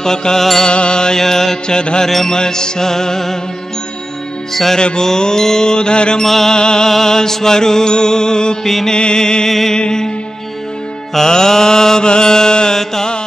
संस्थापकाय च धर्मस्य सर्वधर्मस्वरूपिणे अवतार।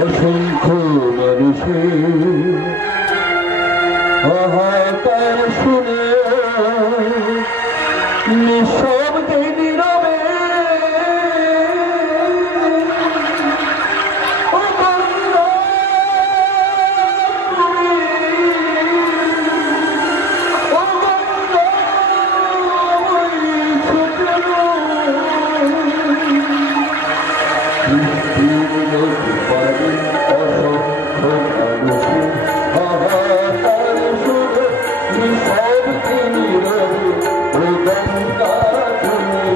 অসংখ্য মানুষের হাহাকার শুনে নিঃশব্দে নীরবে Oh,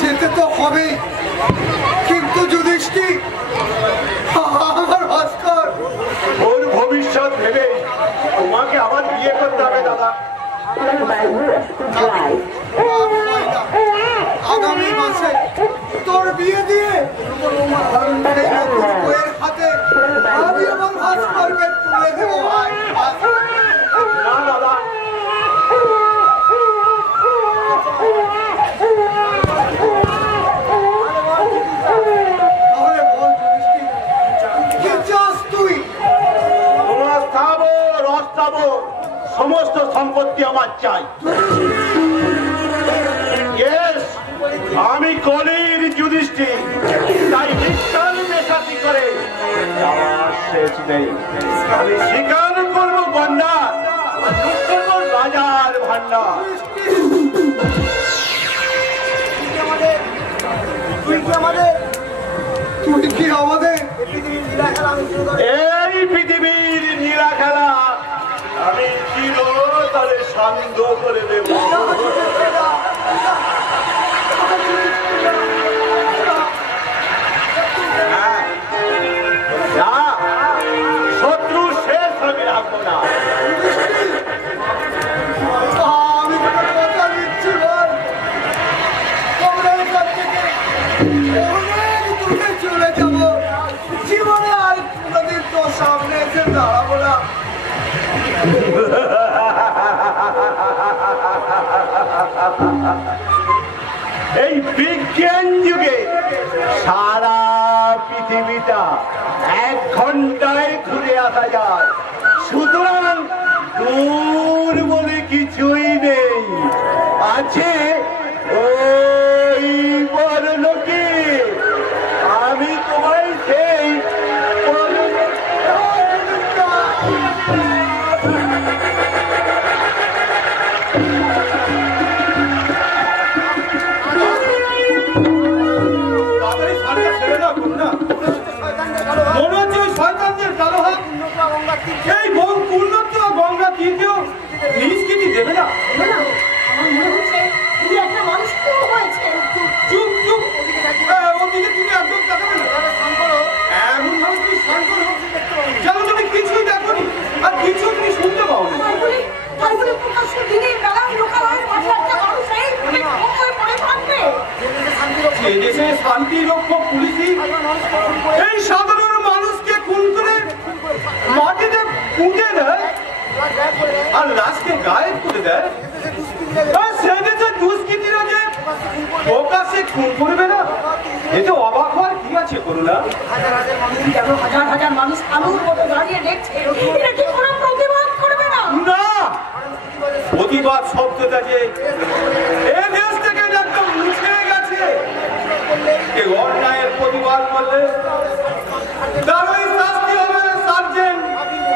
যেতে তো হবে, কিন্তু যুধিষ্ঠির আমার ভাস্কর ওর ভবিষ্যৎ ভেবে তোমাকে আবার বিয়ে করতে হবে দাদা। আগামী মাসে তোর বিয়ে দিয়ে এই নতুন বইয়ের হাতে আমি আমার ভাস্করকে তুলে দেবো। না দাদা, তাহলে বল যুধিষ্ঠির, কি চাস তুই? তোমরা স্থাবর অস্থাবর সমস্ত সম্পত্তি আমার চাই। Yes, আমি কলির যুধিষ্ঠির, তাই বিজ্ঞান মেশাতি করে আমার শেষ নেই। আমি স্বীকার করবো গন্ডার, আর লুট করবো রাজার ভান্ডার। তুই কি আমাদের এই পৃথিবীর নীলা খেলা আমি চিরতরে শান্ত করে দেব। না, শত্রু শেষ আমি রাখবো না। আমি তোকে কথা দিচ্ছি বল, আমরা এখান থেকে অনেক দূরে চলে যাব, জীবনে আর কোনোদিন তোর সামনে এসে দাঁড়াবো না। এই বিজ্ঞান যুগে সারা পৃথিবীটা 1 ঘন্টায় ঘুরে আসা যায়, সুতরাং দূর বলে কিছুই নেই। আছে ওই বড় লোকে, আমি তোমায় সেই মনে হচ্ছে ওই শয়তানদের কালো হাত এই বহু পূর্ণত্ব গঙ্গা তীর্থেও নিষ্কৃতি দেবে না। চুপ চুপ, ওদিকে তুমি একদম তাকাবে না। এমন ভাবে তুমি স্নান করো যেন তুমি কিছুই দেখোনি আর কিছু তুমি শুনতে পাও না। এই দেশে শান্তি রক্ষক পুলিশই এই সাধারণ মানুষকে খুন করে মাটিতে পুঁতে দেয় আর লাশকে গায়েব করে দেয়। আর সে দেশে দুষ্কৃতীরা যে প্রকাশ্যে খুন করবে না, এতে অবাক হওয়ার কি আছে করুণা? হাজার হাজার মানুষ আলুর মতো দাঁড়িয়ে দেখছে, এটা কি কোনো প্রতিবাদ করবে না? না, প্রতিবাদ শব্দটা যে এ দেশ থেকে একদম মুছে গেছে। এই অন্যায়ের প্রতিবাদ করলে তার ওই শাস্তি হবে সার্জেন্ট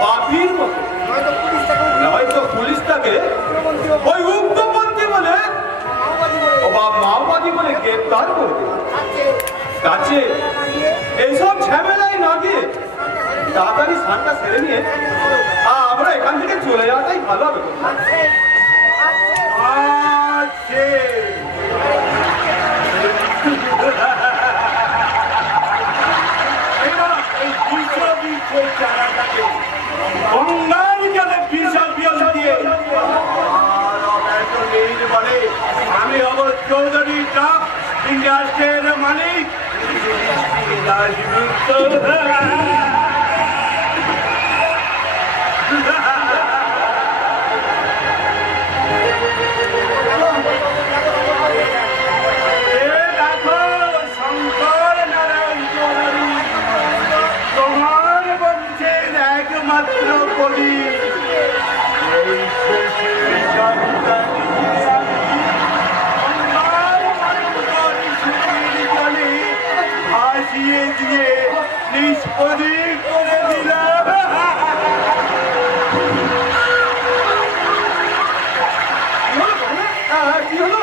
পাপির মতো, নয়তো পুলিশ তাকে ওই উগ্রপন্থী বলে বা মাওবাদী বলে গ্রেপ্তার করবে। কাছে এইসব ঝামেলায় না গিয়ে তাড়াতাড়ি স্নানটা সেরে নিয়ে আমরা এখান থেকে চলে যাওয়াটাই ভালো হবে। গঙ্গার জলে বিশাল বিয়ল দিয়ে আমি হব চৌধুরী ট্রাক ইন্ডাস্ট্রির মালিক। শঙ্কর নারায়ণ চৌধুরী তোমার বংশের একমাত্র কবি। এই শেষের সন্তানী ভাসিয়ে দিয়ে দেশ প্রদীপ করে দিলাম। কি হলো?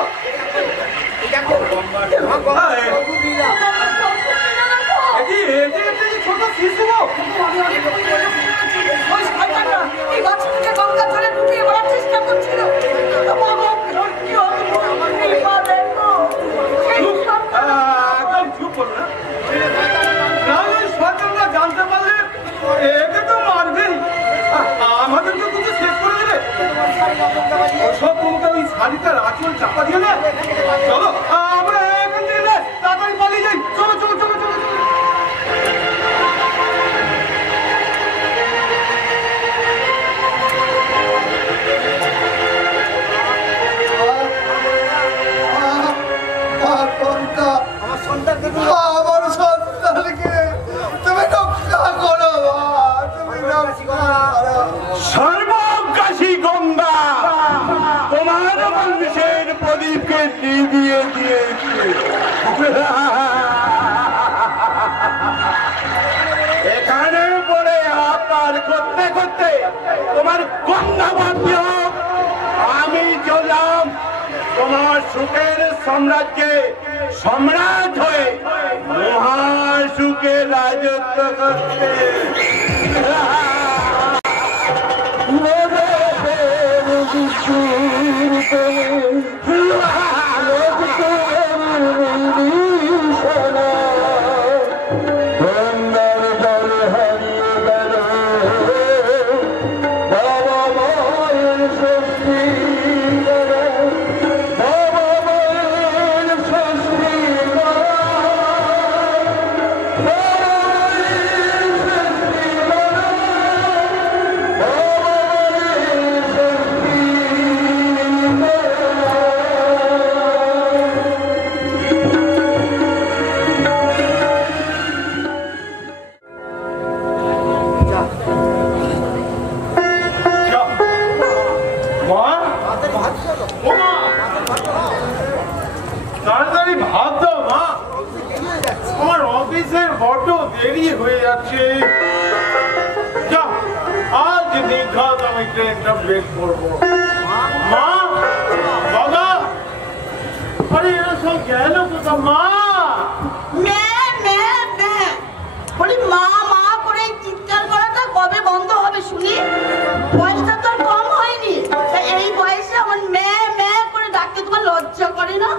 ছোট শিশু ওই শয়তানটা এই বাচ্চাটাকে গঙ্গা জলে ঢুকিয়ে মারার চেষ্টা করছিল। একদম চুপ করো না, সরকাররা জানতে পারলে একে তো মারবেই, আমাদেরকে কিন্তু শেষ করে দেবে। সব তোমাকে ওই শাড়িটার আঁচল চাপা দিয়ে না, চলো আমরা এখান থেকে তাড়াতাড়ি পালিয়ে যাই। চলো চলো চলো চলো চলো। আমার সন্তানকে তুমি রক্ষা করো, তুমি রক্ষা করো। সর্বকাশী গঙ্গা তোমার বংশের প্রদীপকে নিভিয়ে দিয়েছে। এখানে পড়ে আপনার করতে করতে তোমার গঙ্গা বাধ্য, আমি চললাম তোমার সুখের সাম্রাজ্যে সম্রাট হয়ে মহাসুখে রাজত্ব করতে। তাড়াতাড়ি ভাত দাও মা, আমার অফিসের বড্ড দেরি হয়ে যাচ্ছে। আজ নিঘাত আমি ট্রেনটা ব্রেক করবো। মা বাবা, আরে এরা সব গেল কোথাও? মা বলি মা মা করে চিৎকার করাটা কবে বন্ধ হবে শুনি? বয়সটা তো আর কম হয়নি, এই বয়সে আমার মে করে ডাকতে তোমার লজ্জা করে না?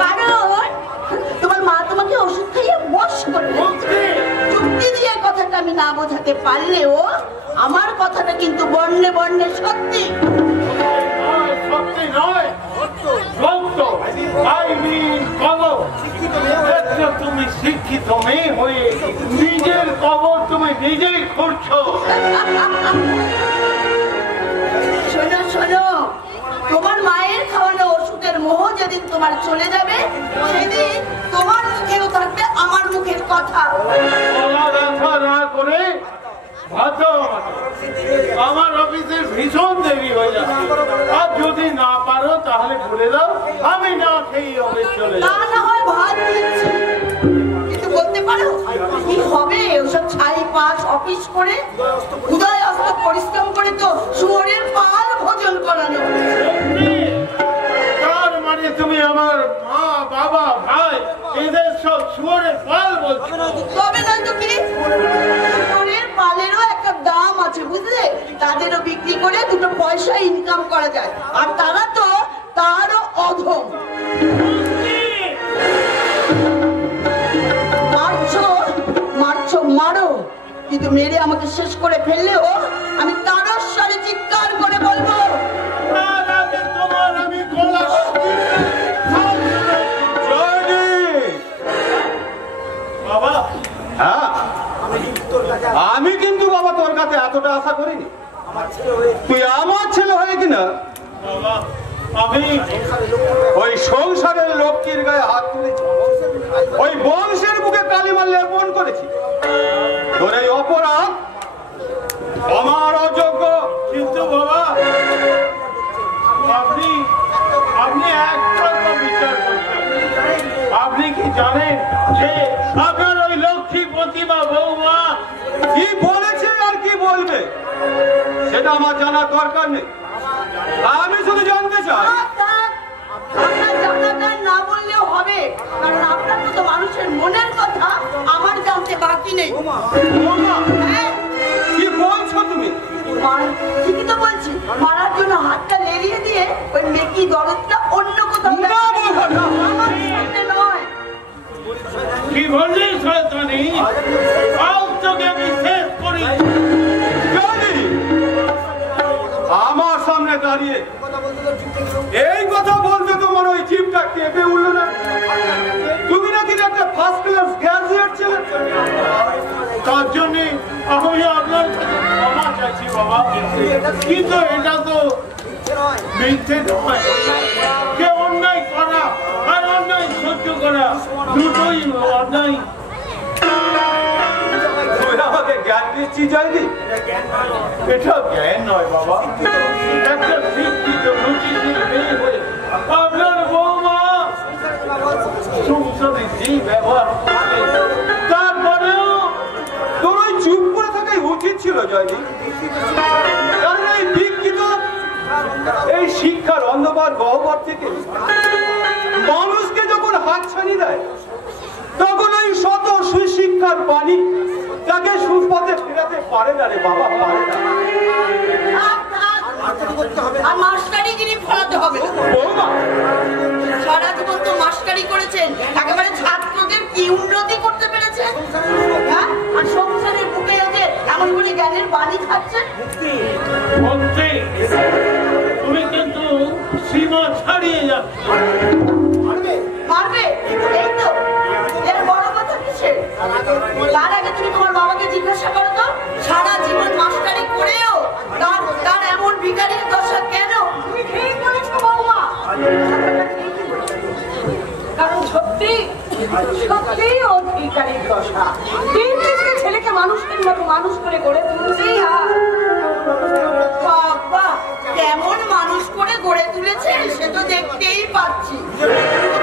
কারণ তোমার মা তোমাকে ওষুধ খাইয়ে বশ করে চুক্তি দিয়ে কথাটা আমি না বোঝাতে পারলেও আমার কথাটা কিন্তু বর্ণে বর্ণে সত্যি। সত্যি নয়, সত্য। তুমি শিক্ষিত মেয়ে হয়ে নিজের কবর তুমি নিজেই করছো। শোনো শোনো, তোমার মায়ের খাওয়ানো ওষুধের মোহ যেদিন তোমার চলে যাবে সেদিন তোমার মুখেও থাকবে আমার মুখের কথা। ব্যথা না করে ভাত আমার অফিসে ভীষণ দেরি হয়ে যাচ্ছে, আর যদি না পারো তাহলে বলে দাও, আমি না খেয়ে অফিস চলে যাবো। না হয় ভাত দিচ্ছি, কিন্তু বলতে পারো কি হবে ওসব ছাই পাঁচ অফিস করে উদয় অস্ত পরিশ্রম করে তো শুয়োরের পাল ভোজন করানো। তার মানে তুমি আমার মা বাবা ভাই এদের সব শুয়োরের পাল বলছো? তবে নয় তো কি, শুয়োরের পালেরও একটা দাম আছে বুঝলে, তাদেরও বিক্রি করে দুটো পয়সা ইনকাম করা যায়, আর তারা তো তারও অধম। মারছো মারো, কিন্তু মেরে আমাকে শেষ করে ফেললেও আমি তারও স্বরে চিৎকার করে বলবো আমি গলা বাবা। হ্যাঁ, আমি কিন্তু বাবা তোর কাছে এতটা আশা করিনি। তুই আমার ছেলে হয়ে কিনা বাবা আমি ওই সংসারের লক্ষ্মীর গায়ে হাত তুলেছি, ওই বংশের বুকে কালিমা লেপন করেছি। তোর এই অপরাধ আমার অযোগ্য। কিন্তু বাবা আপনি একমাত্র বিচার করছেন। আপনি কি জানেন যে আপনার ওই কি বলেছে আর কি বলবে সেটা আমার জানার দরকার নেই। আমি শুধু জানতে চাই আপনার জানাটা না বললেও হবে, কারণ আপনার মতো মানুষের মনের কথা আমার জানতে বাকি নেই। হ্যাঁ, কি বলছো তুমি? ঠিকই তো বলছি। মারার জন্য হাতটা লেড়িয়ে দিয়ে ওই মেকি দরদটা অন্য কোথাও আমার সামনে নয়। কি বললি শয়তানি? আজ তোকে আমি শেষ করি। আমার সামনে দাঁড়িয়ে এই কথা বলতে তোমার ওই জিভটা কেঁপে উঠলো না? তুমি নাকি একটা ফার্স্ট ক্লাস গ্রাজুয়েট ছিলে। তার জন্য আমি আপনার কাছে ক্ষমা চাইছি বাবা, কিন্তু এটা তো মিথ্যে নয়। কে অন্যায় করা আর অন্যায় সহ্য করা দুটোই অন্যায়। তুই আমাকে জ্ঞান দিচ্ছি জয়দি? এটা জ্ঞান নয় বাবা, একটা শিক্ষিত রুচিশীল মেয়ে হয়ে আপনার বৌমা সংসারে যে ব্যবহার করছে, তারপরেও তোর ওই চুপ করে থাকাই উচিত ছিল জয়দি। কারণ এই বিকৃত এই শিক্ষার অন্ধকার গহ্বর থেকে মানুষকে যখন হাতছানি দেয়, তখন ওই শত সুশিক্ষার পানি তাকে সুপথে ফেরাতে পারে না রে বাবা, পারে না। আর মাস্টারিগিরি ফলাতে হবে না। বৌমা, সারা জীবন তো মাস্টারি করেছেন, একেবারে ছাত্রদের কি উন্নতি করতে পেরেছেন? হ্যাঁ, আর সংসারের বুকে আছে এমন করে জ্ঞানের বাণী খাচ্ছেন। ভক্তি, তুমি কিন্তু সীমা ছাড়িয়ে যাচ্ছ। মারবে? এই তো এর বড় কথা কিসের? তার আগে তুমি তোমার বাবাকে জিজ্ঞাসা করো তো, সারা জীবন মাস্টারি করেও তার এমন ভিখারির দশা কেন? তুমি ঠিক বলেছো বৌমা, কারণ সত্যি সত্যি অধিকারীর দশা। তিন তিনটে ছেলেকে মানুষের মতো মানুষ করে গড়ে তুলছি। বাবা কেমন মানুষ করে গড়ে তুলেছে সে তো দেখতেই পাচ্ছি।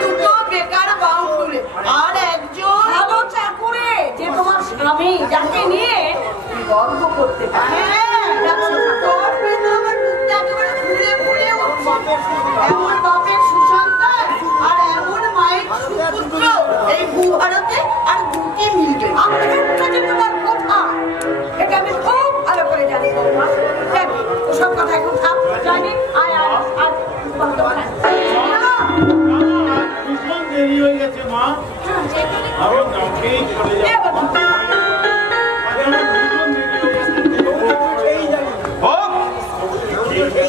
দুটো বেকার বাউন্ডুলে আর একজন ভালো চাকুরে, যে তোমার স্বামী, যাকে নিয়ে গর্ব করতে পারে। এমন বাপের সুসন্তান আর এমন মায়ের সুপুত্র এই ভূভারতে আর দুটি মিলবে। তোমার কথা এটা আমি খুব ভালো করে জানি বৌমা। জানি ওসব কথা এখন থাক, জানি। আয় আয় আজ ভীষণ দেরি হয়ে গেছে মা, আমি কাউকেই চলে যাবো।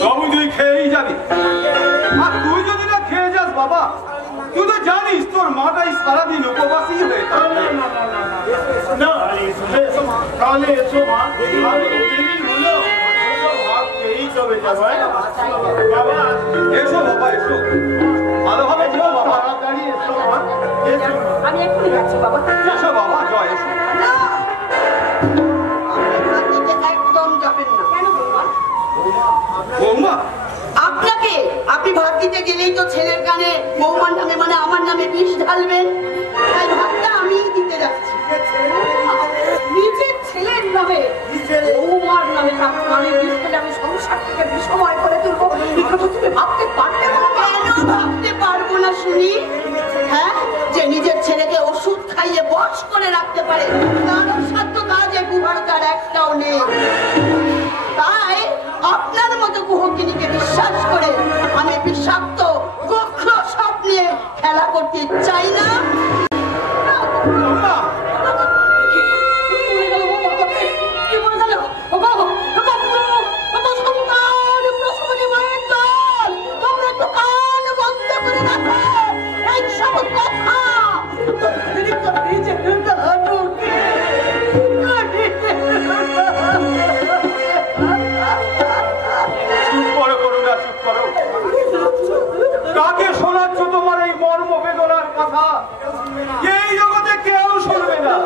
বাবু তুই খেয়েই যাবি, আর তুই যদি না খেয়ে যাস বাবা, তুই তো জানিস তোর মাটাই সারাদিন উপবাসী হয়ে থাকে। তাহলে এসো মা, আমি দেরি হলো ভাত খেয়েই চলে যাবো। বাবা এসো বাবা, এসো ভালোভাবে যেও বাবা, তাড়াতাড়ি এসো মা, এসো। আমি এক্ষুনি যাচ্ছি বাবা। এসো বাবা, জয় এসো। একদম যাবেন না। কেন বৌমা? বৌমা, আপনি ভাত দিতে গেলেই তো ছেলের কানে বৌমার নামে মানে আমার নামে বিষ ঢালবেন, তাই ভাতটা আমিই দিতে যাচ্ছি। নিজের ছেলের নামে বৌমার নামে কানে বিষ ফেলে আমি সংসার থেকে বিষময় করে তুলবো, এই কথা তুমি ভাবতে পারবে না? কেন ভাবতে পারবো না শুনি? হ্যাঁ, যে নিজের ছেলেকে ওষুধ খাইয়ে বশ করে রাখতে পারে তার সাধ্য কাজ এই ভূভারতে আর একটাও নেই। তাই আপনার মতো কুহকিনীকে বিশ্বাস করে আমি বিষাক্ত গোখ্র সাপ নিয়ে খেলা করতে চাই না। বৌমা, কি বলে গেল? ও বাবা, ও বাবা, ও বাবা, সন্তান প্রসবনী মায়ের দল, তোমরা একটু কান বন্ধ করে রাখো। এই সব কথা চুপ করো করুণা, চুপ করো। কাকে শোনাচ্ছ তোমার এই মর্ম বেদনার কথা? এই জগতে কেউ শুনবে না।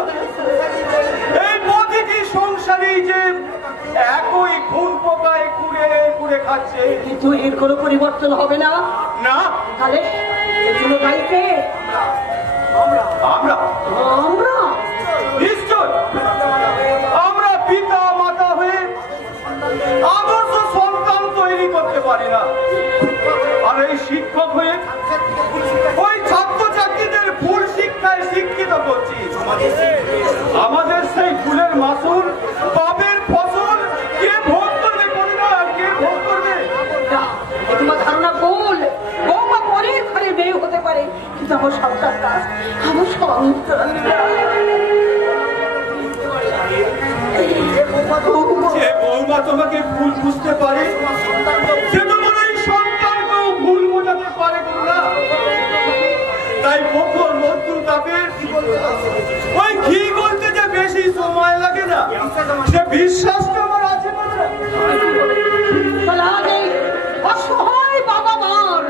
এই প্রতিটি সংসারী যে একই খুন পোকায় কুড়ে কুড়ে খাচ্ছে। কিন্তু এর কোনো পরিবর্তন হবে না। না, তাহলে এর জন্য দায়ী কে? আমরা আমরা নিশ্চয় আমরা সে বিশ্বাসটা আমার আছে বলে অসহায় বাবা মার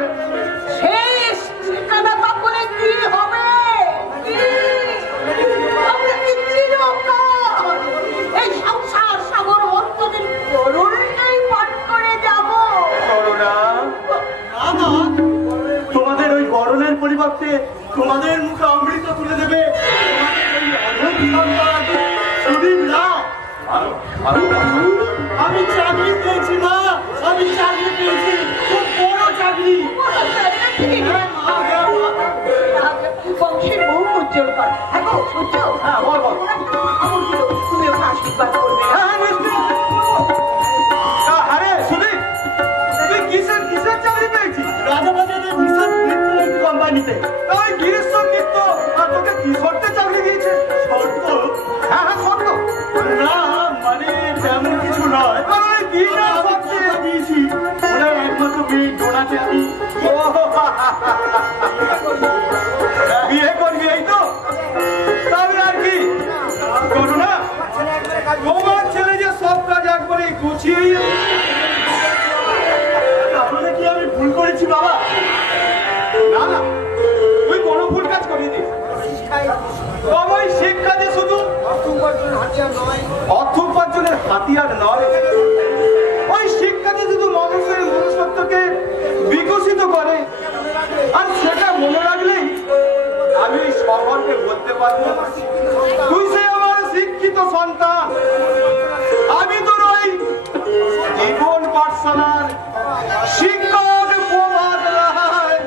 শেষ ঠিকানা তখন কি হবে? আমরা কি চিরকাল এই সংসার সাগর অন্তদের করুণাই পাঠ করে যাব? করুণা তোমাদের ওই গরলের পরিবর্তে তোমাদের মুখে অমৃত তুলে দেবে আমি চাকরি পেয়েছি মা, আমি চাকরি পেয়েছি, খুব বড় চাকরি। বংশের বহু উজ্জ্বল কর। হ্যাঁ গো সূর্য, তুমি ওকে আশীর্বাদ করবে। আরে সুদীপ, তুই কিসের চাকরি পেয়েছিস? রাজাবাজারের মিশন ইলেকট্রনিক কোম্পানিতে। ওই গিরিশ্বর নিত্য তোকে কি শর্তে চাকরি দিয়েছে? শর্ত? হ্যাঁ শর্ত না মানে তেমন কিছু নয়, দিয়েছি ওরা একমাত্র মেয়ে ডোনাতে আমি বিয়ে করবি এই তো, তবে আর কি করো না। তোমার ছেলে যে সব কাজ একবারে গুছিয়ে, তাহলে কি আমি ভুল করেছি বাবা? না না তুই কোনো ভুল কাজ করিনি। তবে ওই শিক্ষা যে শুধু অর্থ উপার্জনের হাতিয়ার নয়, ওই শিক্ষাতে শুধু মানুষের মনুষ্যত্বকে বিকশিত করে। আর সেটা মনে রাখলেই আমি সকলকে বলতে পারবো তুই সে আমার শিক্ষিত সন্তান। আমি তোর ওই জীবন পাঠশালার শিক্ষক প্রভাত রায়।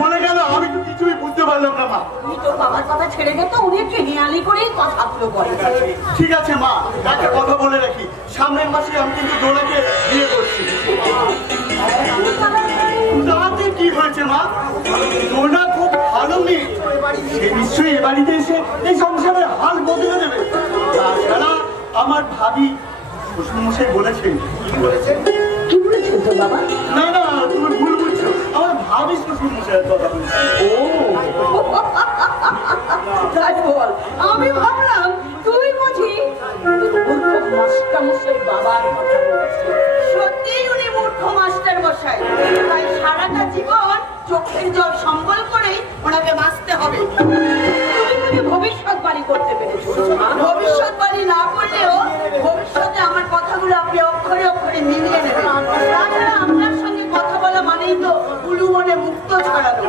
বলে গেল, আমি তো কিছুই বুঝতে পারলাম না মা। তুমি তোর বাবার কথা ছেড়ে দে তো, উনি একটু হেয়ালি করেই কথাগুলো বলে। ঠিক আছে মা, একটা কথা বলে রাখি, সামনের মাসে আমি কিন্তু ডোনাকে বিয়ে করছি। তাতে কি হয়েছে মা? ডোনা খুব ভালো মেয়ে, সে নিশ্চয়ই এ বাড়িতে এসে এই সংসারের হাল বদলে দেবে। তাছাড়া আমার ভাবি শ্বশুরমশাই বলেছেন। কি বলেছেন তোর বাবা? না না তুমি ভুল বুঝছো, আমার ভাবি শ্বশুরমশাইয়ের কথা বলছি। ও তাই বল, আমি ভাবলাম তুই বুঝি মূর্খ মাস্টার মশাই বাবার কথা বলছিস। সত্যিই উনি মূর্খ মাস্টার মশাই, তাই সারাটা জীবন চোখের জল সম্বল করেই ওনাকে বাঁচতে হবে। তুমি ভবিষ্যৎবাণী করতে পেরেছো। ভবিষ্যৎবাণী না করলেও ভবিষ্যতে আমার কথাগুলো আপনি অক্ষরে অক্ষরে মিলিয়ে নেবেন। তাছাড়া আপনার সঙ্গে কথা বলা মানেই তো উলু মনে মুক্ত ছড়ানো।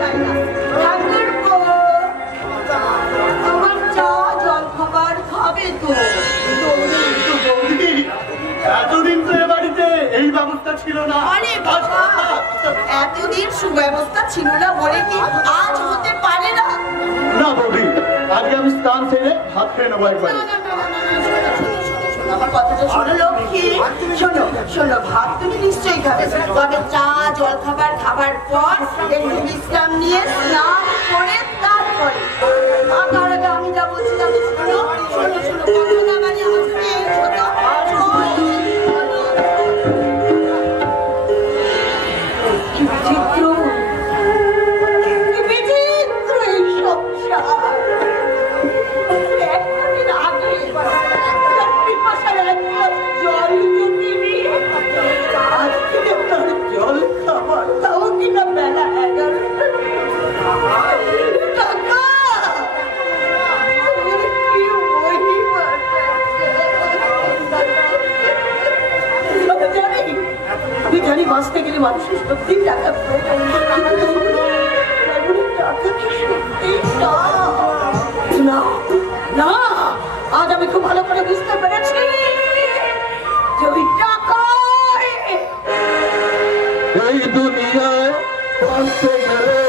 চাই না আমার চা জল খাবার খাবে তো? এতদিন তো এ বাড়িতে এই ব্যবস্থা ছিল না। আরে বাবা, এতদিন সুব্যবস্থা ছিল না বলে কি আজ হতে পারে না? না বৌদি, আজকে আমি স্নান সেরে ভাত খেয়ে নেবো একবার। আমার কথাটা শোনো লক্ষ্মী, শোনো শোনো, ভাত তুমি নিশ্চয়ই খাবে, তবে চা জল খাবার খাবার পর একটু বিশ্রাম নিয়ে স্নান করে তারপরে। আর তার আগে আমি যা বলছি তাকে শোনো শোনো শোনো, কথা না মানে আমার সঙ্গে এই ছোট কি বিচিত্র, কি বিচিত্র এই সংসার। একদিন আগে পিপাসার এক গ্লাস জল দিবি, আজকে তার জল খাবার তাও কিনা বেলা 11টা। টাকা কি মহিমা জানি, তুই জানি বাঁচতে গেলে মানুষের সত্যি টাকা প্রয়োজন। টাকা কি সত্যি না? না, আজ আমি খুব ভালো করে বুঝতে পেরেছি যে ওই টাকায় এই দুনিয়ায় বাঁচতে গেলে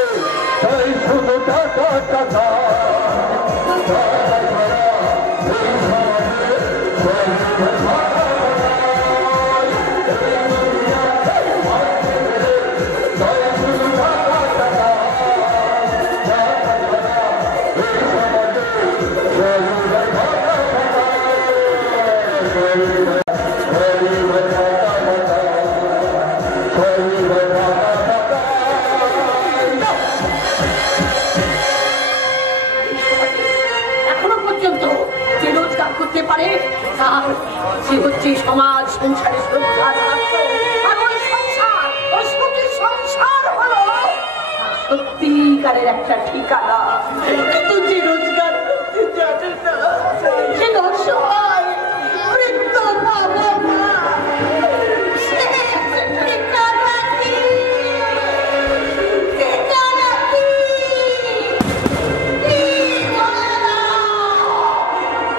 এই শুধু টাকা টাকা। স্ত্রী হচ্ছে সমাজ সংসারে সুরক্ষার পাত্র। আর ওই সংসার, ওই সুখী সংসার হলো সত্যিকারের একটা ঠিকানা। কিন্তু যে রোজগার করতে জানে না, সে অসহায় বৃদ্ধ বাবা মা, সে ঠিকানা কি? ঠিকানা কি? কি বলে না?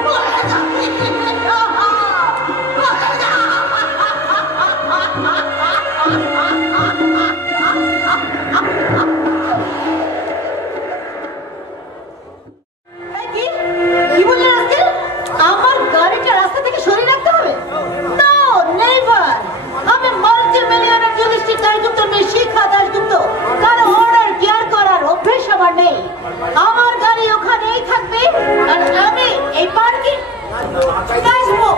বলে না কি? বলে না। কি বললেন আজকে? আমার গাড়িটা রাস্তা থেকে সরিয়ে রাখতে হবে? No, never. আমি মাল্টি মিলিয়নের যুধিষ্ঠির দাশগুপ্ত মেয়ে শিখা দাশগুপ্ত, কারো অর্ডার কেয়ার করার অভ্যেস আমার নেই। আমার গাড়ি ওখানেই থাকবে আর আমি এই পার্কে নাচবো,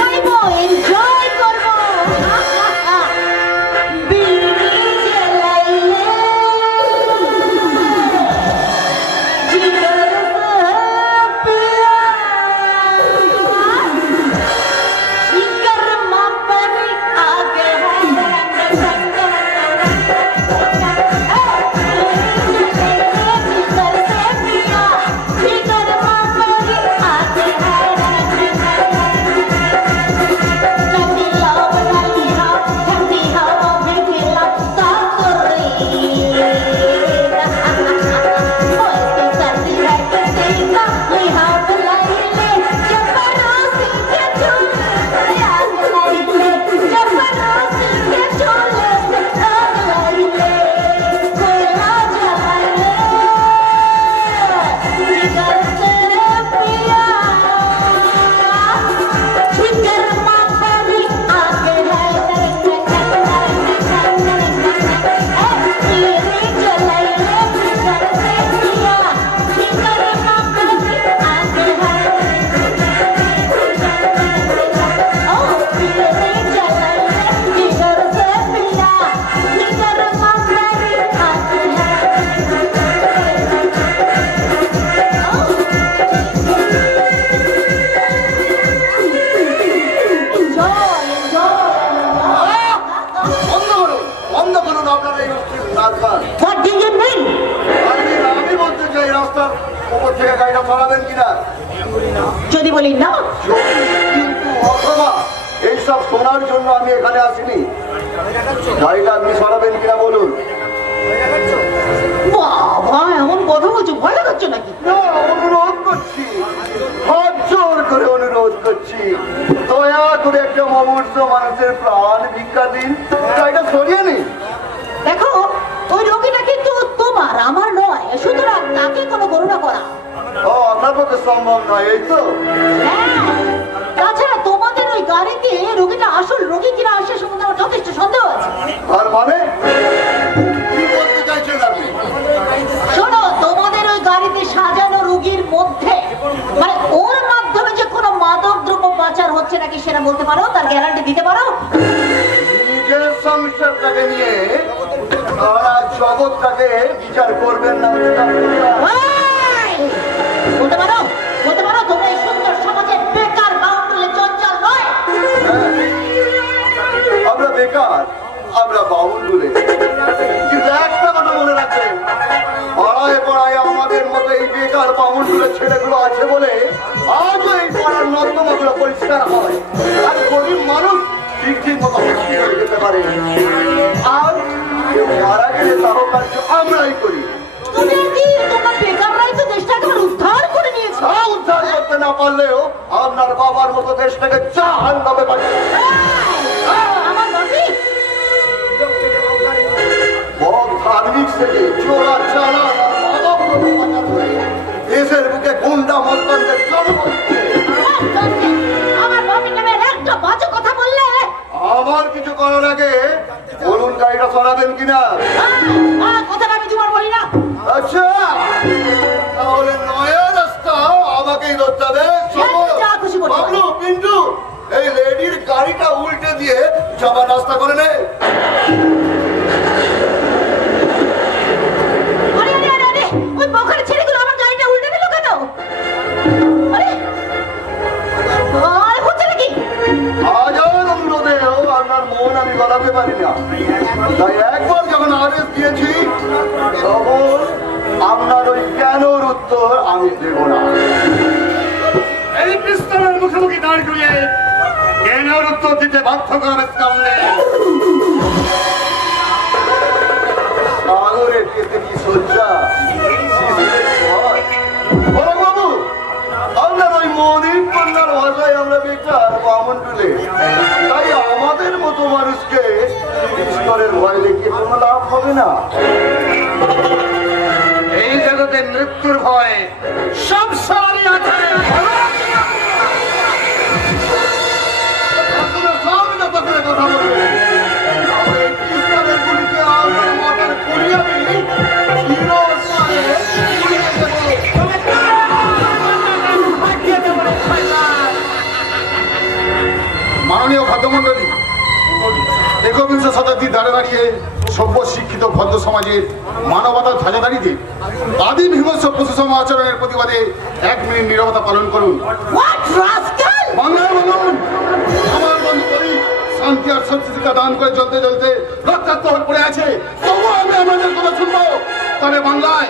গাইবো, এনজয় করবো। বিড়ি জ্বালাইলে জিগর যদি বলি না, কিন্তু অথবা এইসব শোনার জন্য আমি এখানে আসিনি। গাড়িটা আপনি সরাবেন কিনা বলুন। বাবা এমন কথা বলছো, ভয় লাগাচ্ছ নাকি? না, অনুরোধ করছি, হাত জোর করে অনুরোধ করছি, দয়া করে একটা মুমূর্ষ মানুষের প্রাণ ভিক্ষা দিন, গাড়িটা সরিয়ে নিন। দেখো, ওই রোগীটা কিন্তু তোমার, আমার নয়, সুতরাং তাকে কোনো করুণা করা। ও, আপনার পক্ষে সম্ভব নয়, এই তো। তাছাড়া তোমাদের ওই গাড়িতে রোগীটা আসল রোগী কিনা আসে সম্বন্ধে আমার যথেষ্ট সন্দেহ আছে। আর মানে কি বলতে চাইছেন আপনি? শোনো, তোমাদের ওই গাড়িতে সাজানো রোগীর মধ্যে মানে ওর মাধ্যমে যে কোনো মাদক দ্রব্য পাচার হচ্ছে নাকি সেটা বলতে পারো, তার গ্যারান্টি দিতে পারো? নিজের সংসারটাকে নিয়ে সারা জগৎটাকে বিচার করবেন না। বলতে পারো, বলতে পারো তোমরা এই সুন্দর সমাজের বেকার বাউন্ডুলে চঞ্চল নয়? আমরা বেকার, আমরা বাউন্ডুলে, কিন্তু একটা কথা মনে রাখবেন, পাড়ায় পাড়ায় আমাদের মতো এই বেকার বাউন্ডুলের ছেলেগুলো আছে বলে আজও এই পাড়ার নর্দমাগুলো পরিষ্কার হয় আর গরিব মানুষ ঠিক মতো হসপিটালে যেতে পারে। আর কেউ মারা গেলে তাও কার্য আমরাই করি। বেকাররাই তো দেশটাকে উদ্ধার করে নিয়েছে। উদ্ধার করতে না পারলেও আপনার বাবার মতো দেশটাকে জাহান্নামে পাঠিয়ে আমার বাপি বড় ধার্মিক থেকে চোরা চালা মাদক দ্রব্য পাচার করে দেশের বুকে গুন্ডা মস্তানদের জন্ম দিচ্ছে। আমার বাপির নামে একটা বাজে কথা বললে আমার কিছু করার আগে বলুন গাড়িটা সরাবেন কিনা। কথাটা আমি তোমার বলি না। আচ্ছা, তাহলে নয়া রাস্তা আমাকেই ধরতে হবে। বাবলু, পিন্টু, এই লেডির গাড়িটা উল্টে দিয়ে যাবার রাস্তা করে নে। ওই বখারে ছেলেগুলো আমার গাড়িটা উল্টে দিল কেন? আরে হচ্ছে নাকি? উত্তর আমি দেব না। এই পিস্তলের মুখোমুখি দাঁড় করিয়ে জ্ঞানের উত্তর দিতে বাধ্য করার সামনে সাগরের কেটে কি সজ্জা বাবু, আপনার ওই মনির কন্যার ভাষায় আমরা বেকার বামন তুলে, তাই আমাদের মতো মানুষকে ঈশ্বরের ভয় দেখিয়ে কোনো লাভ হবে না। এই জগতে মৃত্যুর ভয় সব সারি আছে। সামনে পাশে কথা বলবে ঈশ্বরের গুলিকে আমাদের মাথার করিয়া দিই মাননীয় খাদ্যমন্ডলী, একবিংশ শতাব্দীর দাঁড়ে দাঁড়িয়ে সভ্য শিক্ষিত ভদ্র সমাজের মানবতার ধ্বজা দাঁড়িয়ে আদি ভীমস্য পশু সম আচরণের প্রতিবাদে 1 মিনিট নীরবতা পালন করুন। বাংলার বলুন, আমার বন্ধু করি শান্তি আর সত্যিকা দান করে জ্বলতে জ্বলতে রক্তাক্ত হয়ে পড়ে আছে, তবুও আমি আমাদের কথা শুনবো। তবে বাংলায়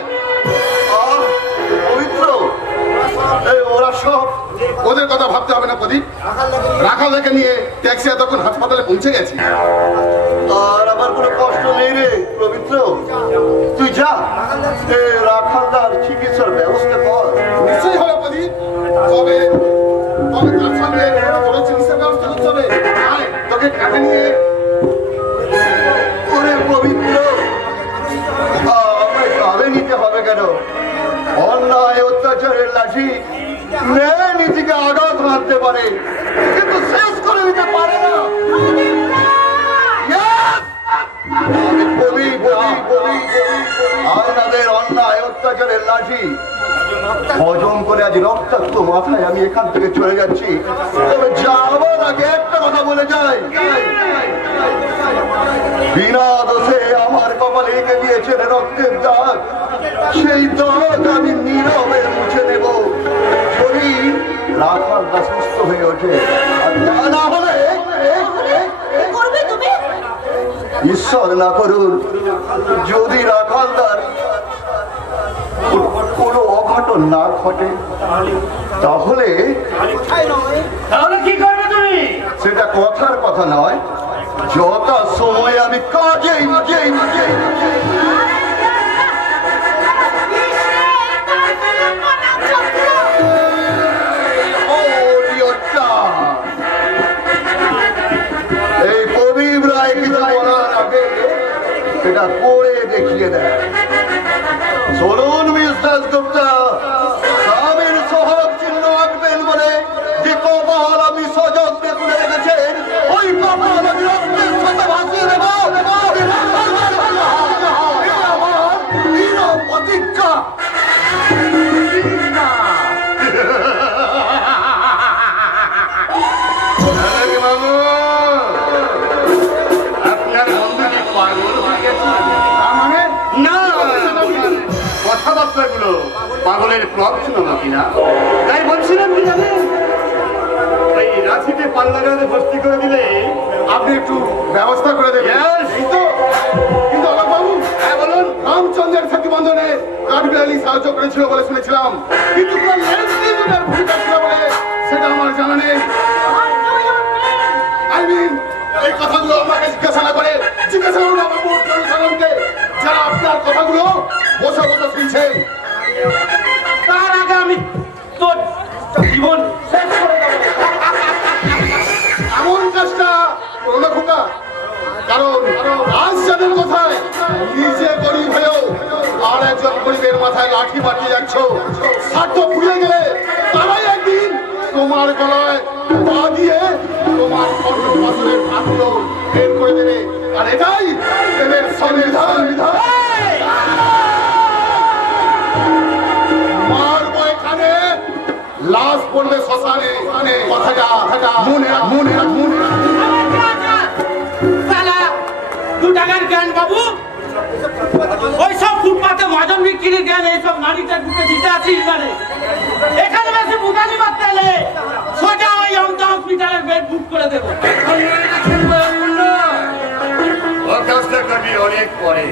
পবিত্র ওরা সব ওদের কথা ভাবতে হবে না প্রদীপ। রাখালকে নিয়ে ট্যাক্সি এতক্ষণ হাসপাতালে পৌঁছে গেছে। আর আমার কোনো কষ্ট নেই রে পবিত্র, তুই যা রাখালদার চিকিৎসার ব্যবস্থা কর। নিশ্চয়ই হবে প্রদীপ, তবে তার সঙ্গে তোর চিকিৎসার ব্যবস্থা করতে হবে। তোকে কাছে নিয়ে ওরে পবিত্র, আমায় কাঁধে নিতে হবে কেন? অন্যায় অত্যাচারের লাঠি ন্যায় নীতিকে আঘাত হানতে পারে, কিন্তু শেষ করে দিতে পারে না। আপনাদের অন্যায় অত্যাচারের লাঠি হজম করে আজ রক্তাক্ত মাথায় আমি এখান থেকে চলে যাচ্ছি। তবে যাওয়ার আগে একটা কথা বলে যাই, বিনা দোষে আমার কপালে এঁকে দিয়েছেন রক্তের দাগ, সেই দাগ আমি নীরবে মুছে নেব যদি রাখালদা সুস্থ হয়ে ওঠে। আর না হলে ঈশ্বর না করুন যদি রাখালদার কোনো অঘটন না ঘটে, তাহলে কি করবে তুমি? সেটা কথার কথা নয়, যথা সময় আমি কাজেই এই প্রদীপ রায় কিছু বলার আগে সেটা করে দেখিয়ে দেয়। চলুন মিস্টার গুপ্তা, স্বামীর সোহাগ চিহ্ন আঁকবেন বলে যে কপাল আপনি সযত্নে তুলে রেখেছেন, ওই কপাল আমি রক্তের সাথে ভাসিয়ে দেব। আমার নীরব প্রতিজ্ঞা। আপনার বন্ধুটি পাগল হয়ে গেছে? মানে না, কথাবার্তাগুলো পাগলের প্রশ্ন নাকি না? তাই বলছিলাম কি জানেন, এই রাঁচিতে পাল্লাগাতে ভর্তি করে দিলে আপনি একটু ব্যবস্থা করে দেবেন। এই তো, কিন্তু আমার বাবু, হ্যাঁ বলুন। রামচন্দ্রের সাথী বন্ধনে কাঠবিড়ালি সাহায্য করেছিল বলে শুনেছিলাম, কিন্তু কোনো লেন্সি দুটার ভূমিকা ছিল বলে সেটা আমার জানা নেই। এই কথাগুলো আমাকে জিজ্ঞাসা করুন আমার সালামকে, যারা আপনার কথাগুলো বসে বসে শুনছেন। তার আগে আমি তোর জীবন শেষ করে দেবো। এমন কাজটা করো না খোকা, কারণ আজ যাদের কথায় নিজে গরিব হয়েও আর একজন গরিবের মাথায় লাঠি মাটিয়ে যাচ্ছ, স্বার্থ ফুরিয়ে গেলে তারাই একদিন তোমার গলায় পা দিয়ে তোমার কর্মবাসনের ভাগগুলো বের করে দেবে। আর এটাই এদের সংবিধান। মারবো এখানে, লাশ পড়বে শ্মশানে। কথাটা মনে রাখ। দু টাকার জ্ঞান বাবু, ওইসব ফুটপাতে মদন বিক্রির জ্ঞান এইসব নারীদের বুকে দিতে আছিস মানে? এখানে বেশি বুঝানি মারতে এলে সোজা ওই আমতা হসপিটালের বেড বুক করে দেবো। ওর কাজটা করবি অনেক পরে।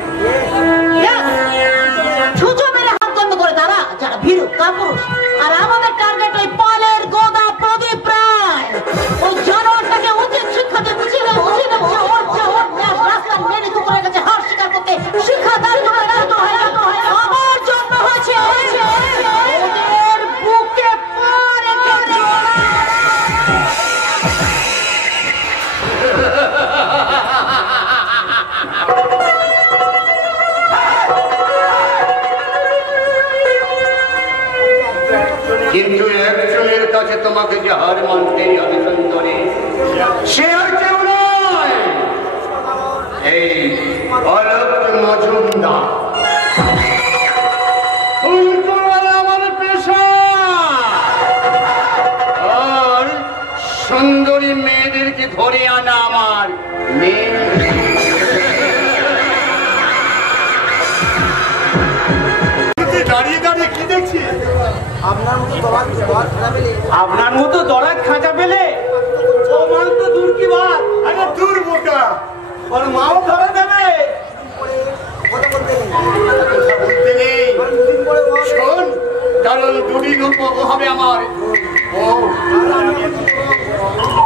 ছুঁচো মেরে হাত বন্ধ করে দাঁড়া, যারা কিন্তু একজনের কাছে তোমাকে যে হার মানতেই হবে সুন্দরী, সে আর কেউ নয়, এই অলোক মজুমদার। আমার পেশা আর সুন্দরী মেয়েদেরকে ধরে আনা আমার মেয়ে। দাঁড়িয়ে দাঁড়িয়ে কি দেখছি? আপনার মতো দরাজ খাঁচা পেলে ও মান তো দূর কি বাত। আরে দূর বোকা, ওর মাও ধরে দেবে। শোন, কারণ দুদিন হবে আমার।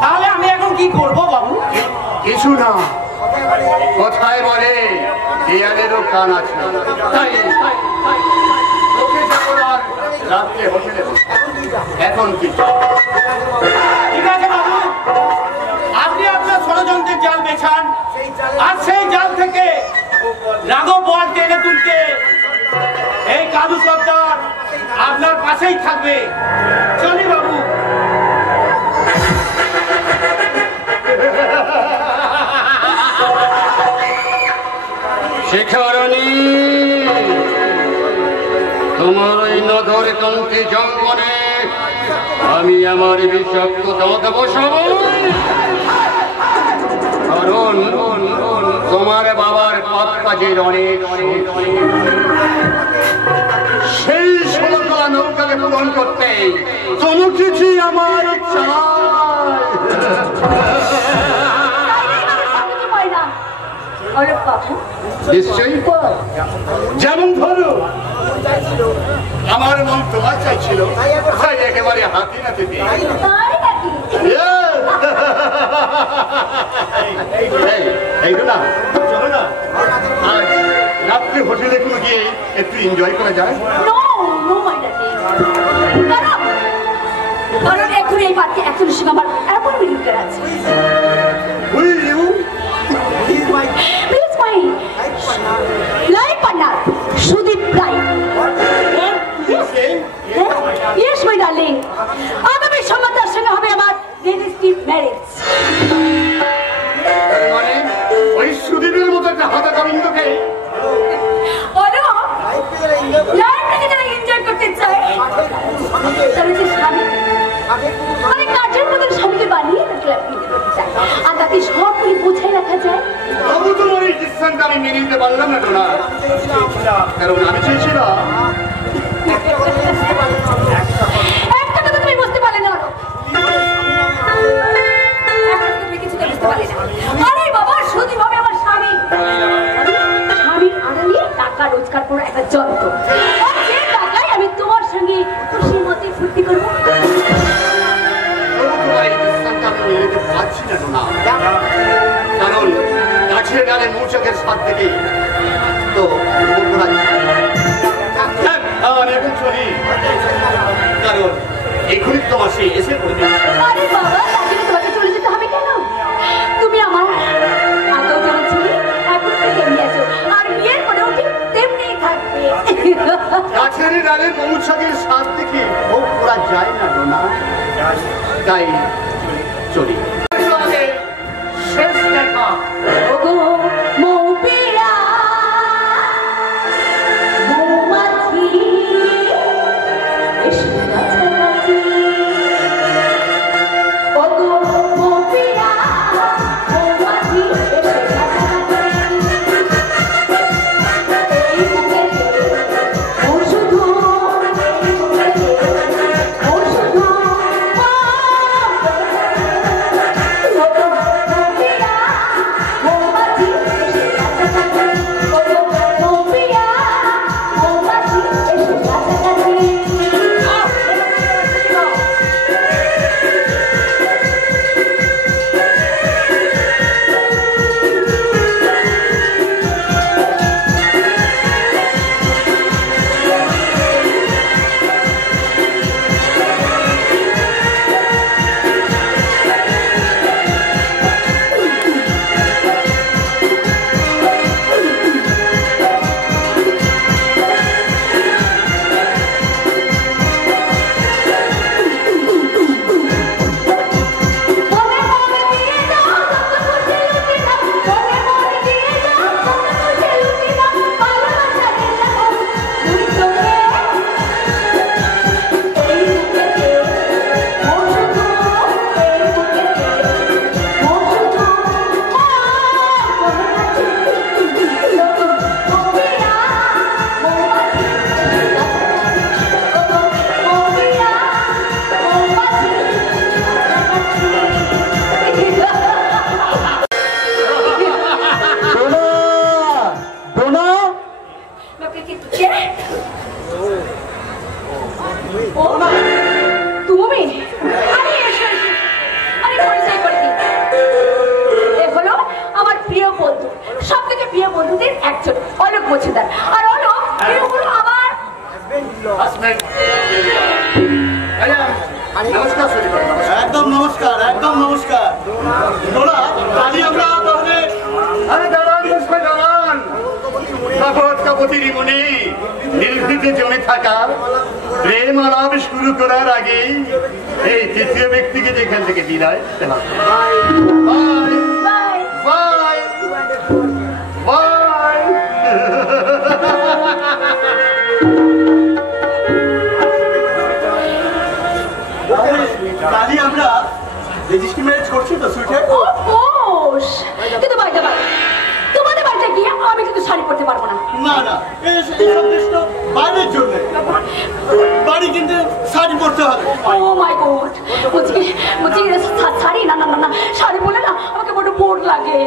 তাহলে আমি এখন কি করব বাবু? কিছু না, কথায় বলে দেয়ালেরও কান আছে, তাই তোকে যাবো আর রাত্রে হোটেলে এখন কি? ঠিক আছে বাবু, আপনি আপনার ষড়যন্ত্রের জাল বেছান, আর সেই জাল থেকে রাঘব বল টেনে তুলতে এই কালু সর্দার আপনার পাশেই থাকবে। চলি বাবু। শিখরণী, তোমার ওই নধর কান্তি জঙ্গলে আমি আমার বিষাক্ত দাঁত বসাবো, কারণ তোমার বাবার পাপ কাজের অনেক সেই 16 নৌকাকে পূরণ করতে কোনো কিছু আমার নিশ্চয়ই। যেমন ধরো আমার মন তোমার চাইছিল, তাই একেবারে হাতি নাতে দিয়ে এইটা না, চলো না আজ রাত্রে হোটেলে কোনো গিয়ে একটু এনজয় করা যায়। কারণ এখন এই পার্কে একজন সঙ্গে আমার অ্যাপয়েন্টমেন্ট আছে। Will you? Please my life partner, Sudeep Rai. Yes, my darling. আগামী সোমবার তার সঙ্গে হবে আমার রেজিস্ট্রি ম্যারেজ। মানে ওই সুদীপের মতো একটা হাতা কামিন্দকে লাইফটাকে যারা এনজয় করতে চায় তারা যে স্বামী মানে কাজের মতো স্বামীকে বানিয়ে তাকে অ্যাপ্লিকেট করতে চায়, আর তাকে সব করে বোঝাই রাখা যায়। তবু তোমার এই ডিসিশনটা আমি মেনে নিতে পারলাম না ডোনা, কারণ আমি চেয়েছিলাম একটা কথা তুমি বুঝতে পারলে না, তুমি কিছুতে বুঝতে পারলে না। আরে বাবা, সুদীপ হবে আমার স্বামী, স্বামীর আড়ালে টাকা রোজগার করার একটা যন্ত্র, আর যে টাকায় আমি তোমার সঙ্গে খুশির মতে ফুর্তি করবো। তোমার এই ডিসিশনটা আমি মেনে নিতে পারছি না ডোনা, কারণ গাছের ডালে মৌচাকের স্বাদ থেকে তো আমি এখন চলি, কারণ এখনই তোমার সে এসে পড়বে। আরে বাবা, তাকে তোমাকে চলে যেতে হবে কেন? তুমি আমার আগেও যেমন ছিলে এখন তেমনি আছো, আর বিয়ের পরেও ঠিক তেমনিই থাকবে। গাছের ডালে মৌচাকের স্বাদ দেখে ভোগ করা যায় না ডোনা, তাই চলি। শেষ দেখা। ওগো মৌপিয়া মৌমাছি এসো কাছাকাছি, ওগো মৌপিয়া মৌমাছি এসো কাছাকাছি, এই বুকেতে ও শুধু এই বুকেতে ও শুধু কে? ও মা, তুমি? আরে এসো এসো, আরে পরিচয় করে দিই। এ হলো আমার প্রিয় বন্ধু, সব থেকে প্রিয় বন্ধুদের একজন, অলোক মজুমদার। আর অলোক এ হলো আমার নমস্কার। একদম নমস্কার, একদম নমস্কার। তোরা কাজী আমরা তাহলে আরে দাঁড়ান মুসফে দাঁড়ান। শপথ কাপতির মনে নির্ভীতে জমে থাকা প্রেম আলাপ শুরু করার আগে এই তৃতীয় ব্যক্তিকে যেখান থেকে বিদায় বাই বাই বাই। কাজী আমরা রেজিস্ট্রি ম্যারেজ করছি তো সুইটে। অফকোর্স, কিন্তু বাইরে তোমাদের বাড়িতে গিয়ে আমি কিন্তু শাড়ি পরতে পারবো না। না না, এইসব দেশ তো বাইরের জন্য, বাড়ি কিন্তু শাড়ি পরতে হবে। ও মাই গড, বলছি শাড়ি না না না না, শাড়ি পরলে না আমাকে বড় বোর লাগে।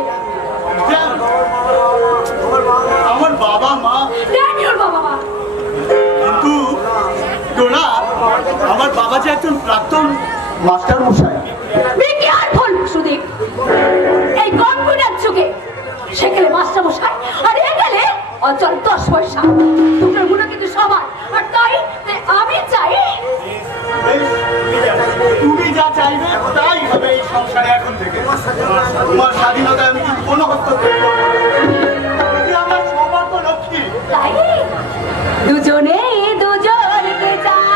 আমার বাবা মা, ড্যানিয়েল বাবা মা, কিন্তু তোরা আমার বাবা যে একজন প্রাক্তন মাস্টার মশাই। কি আর বল সুদীপ, এই কম্পিউটার যুগে সেখানে মাস্টার মশাই আর এ গেলে অচল 10 পয়সা, দুটোর গুলো কিন্তু সমান। আর তাই আমি চাই তুমি যা চাইবে তাই হবে এই সংসারে এখন থেকে। তোমার স্বাধীনতায় আমি কিন্তু কোনো হস্তক্ষেপ করবো না। তুমি আমার সৌভাগ্য লক্ষ্মী। তাই দুজনে দুজনকে চাই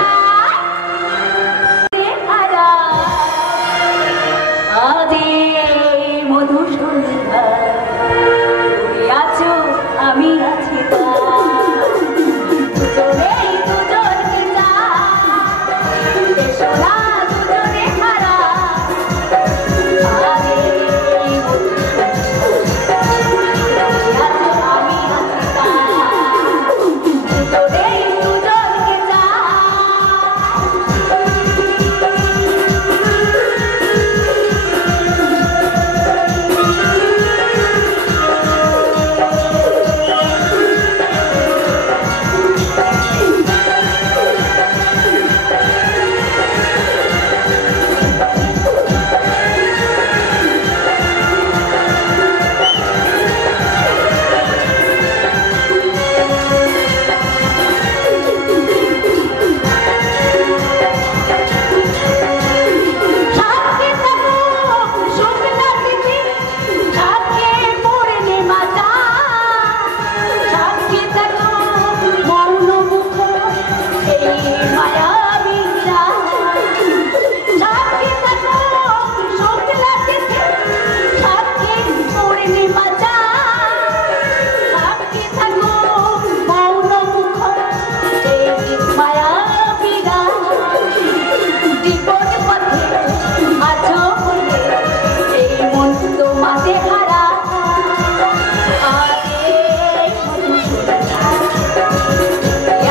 আদে মধুর সন্ধ্যা, তুমি আছো আমি আছি, দুজনে দুজনকে চাই, এসো না দুজনে হারা আদে মধুর সন্ধ্যা, তুমি আছো আমি আছি, দুজনে দুজনকে চাই। সাথে থাকো সুখ রাখতে, সাথে পড়লে মাতা, সাথে থাকো মৌন মুখ এই মায়াবী রাত, সাথে থাকো সুখ রাখতে, সাথে পড়লে মাতা, সাথে থাকো মৌন মুখ এই মায়াবী রাত, বিপদ পথে আছো বলে এই মন তোমাতে হারা আগে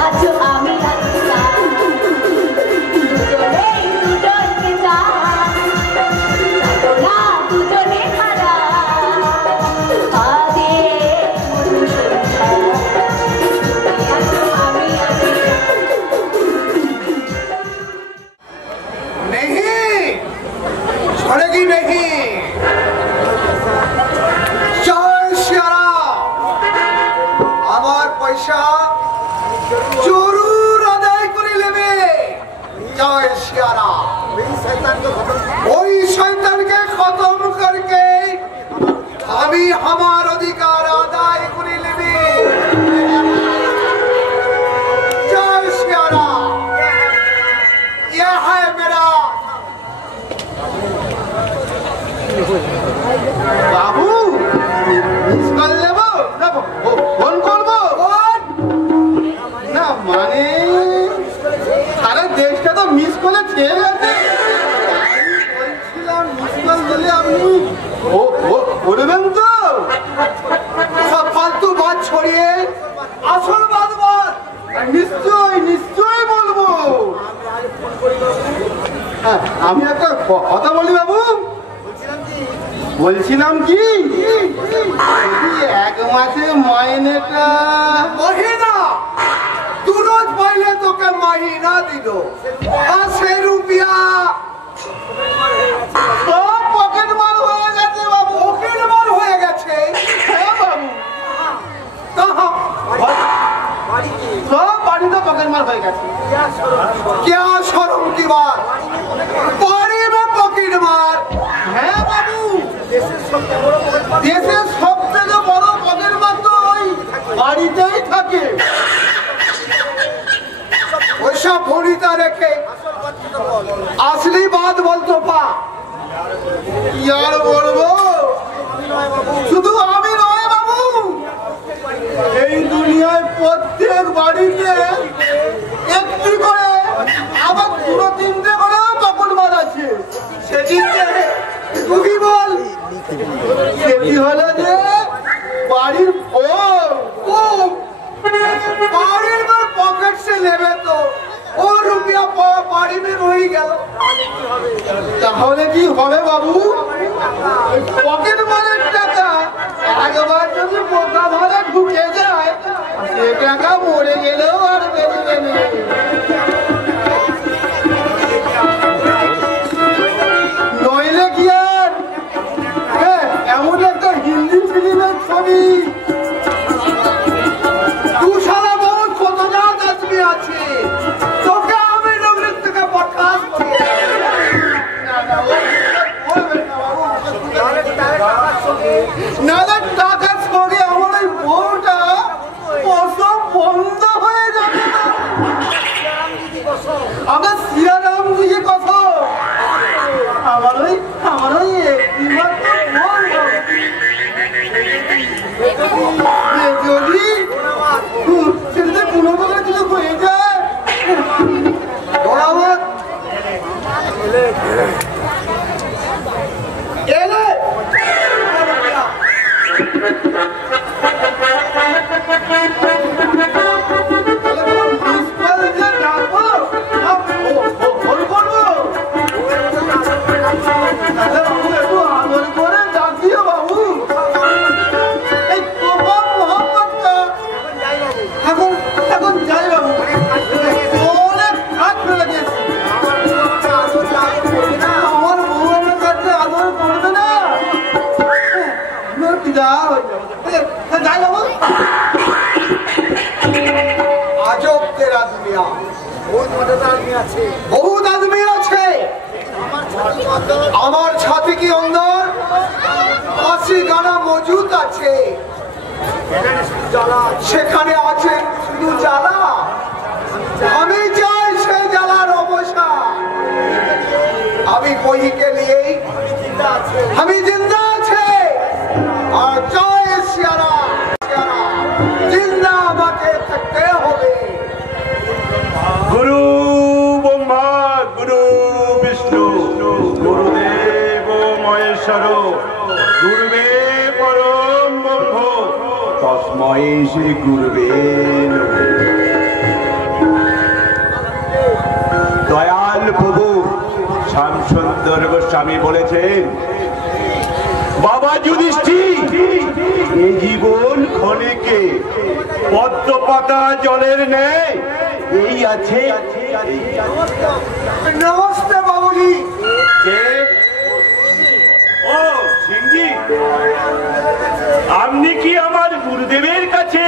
আছো আমি আছি, দুজনে দুজনকে চাই, না দুজনে হারা আগে আছো আমি আছি। नहीं छोड़ेगी नहीं। जय श्यारा আমার পয়সা জরুর আদায় করে নেবে। জয় শ্যারা ওই শয়তানকে খতম করকে আমি আমার অধিকার আদায় করে নেবে। জয় শ্যারা यह है मेरा বাবু। মিস কল নেব না ফোন করবো না, মানে সারা দেশটা তো মিস কলে ছেড়ে গেছে। বলছিলাম মিস কল দিলে আপনি করবেন তো। সব ফালতু বাদ ছড়িয়ে আসল বাদ বল। নিশ্চয় নিশ্চয় বলবো। আমি একটা কথা বলি বাবু, বলছিলাম কি এক মাসে মাইনেটা নইলে তোকে মাহিনা দিল আর সে রুপিয়া সব পকেট মার হয়ে গেছে বাবু। পকেট মার হয়ে গেছে? হ্যাঁ বাবু, সব বাড়িতে পকেট মার হয়ে গেছে। क्या शर्म की बात, बाड़ी में पॉकेट मार? হ্যাঁ বাবু, দেশের সব থেকে বড় পকেট মার তো ওই বাড়িতেই থাকে। वैसा भूलिता रेखे असली बात बोल तो पा। यार বলবো, শুধু আমি নয় বাবু, এই দুনিয়ায় প্রত্যেক বাড়িতে একটি করে আবার দুটো তিনটে করে পকেট মার আছে। সেদিকে তুই বল, সেটি হলো যে বাড়ির बाड़ी में पॉकेट से लेवे तो वो रुपया बाड़ी में रही गया। তাহলে কি হবে বাবু? পকেট মারের টাকা একবার যদি বোকা ভাড়া ঢুকে যায়, সে টাকা মরে গেলেও আর বেরোবে না। নইলে কি আর এমন একটা হিন্দি ফিল্মের ছবি, तू साला बहुत खतरनाक आदमी আছে, তোকে আমি নগরীর থেকে বরখাস্ত করি। নালে টাকার সঙ্গে আমার ওই বউটা প্রসব বন্ধ হয়ে যাবে না। আমার শ্রীরাম দিকে কথা, আমার ওই যদি ছেলেতে কোনো প্রকার কিছু হয়ে যায়, বরাবর এলে আজব তেরা দুনিয়া, বহুত আদমি আছে। আমার ছাতি কি অন্দর 80 গানা মজুদ আছে, সেখানে আছে শুধু জ্বালা। আমি চাই সেই জ্বালার অবসান। আমি বহিকে নিয়েই আমি জিন্দা আছে, আর জয় সিয়ারা জিন্দা আমাকে থাকতে হবে। গুরু ব্রহ্মা, গুরু বিষ্ণু, গুরুদেব মহেশ্বর, গুরুবে পরম ব্রহ্ম, তস্মৈ শ্রী গুরুবে নমঃ। দয়াল প্রভু শ্যামসুন্দর গোস্বামী বলেছেন, বাবা যুধিষ্ঠির, এই জীবন ক্ষণিকে পদ্ম পাতা জলের ন্যায় এই আছে। নমস্তে বাবুজি। ও সিংহি, আপনি কি আমার গুরুদেবের কাছে?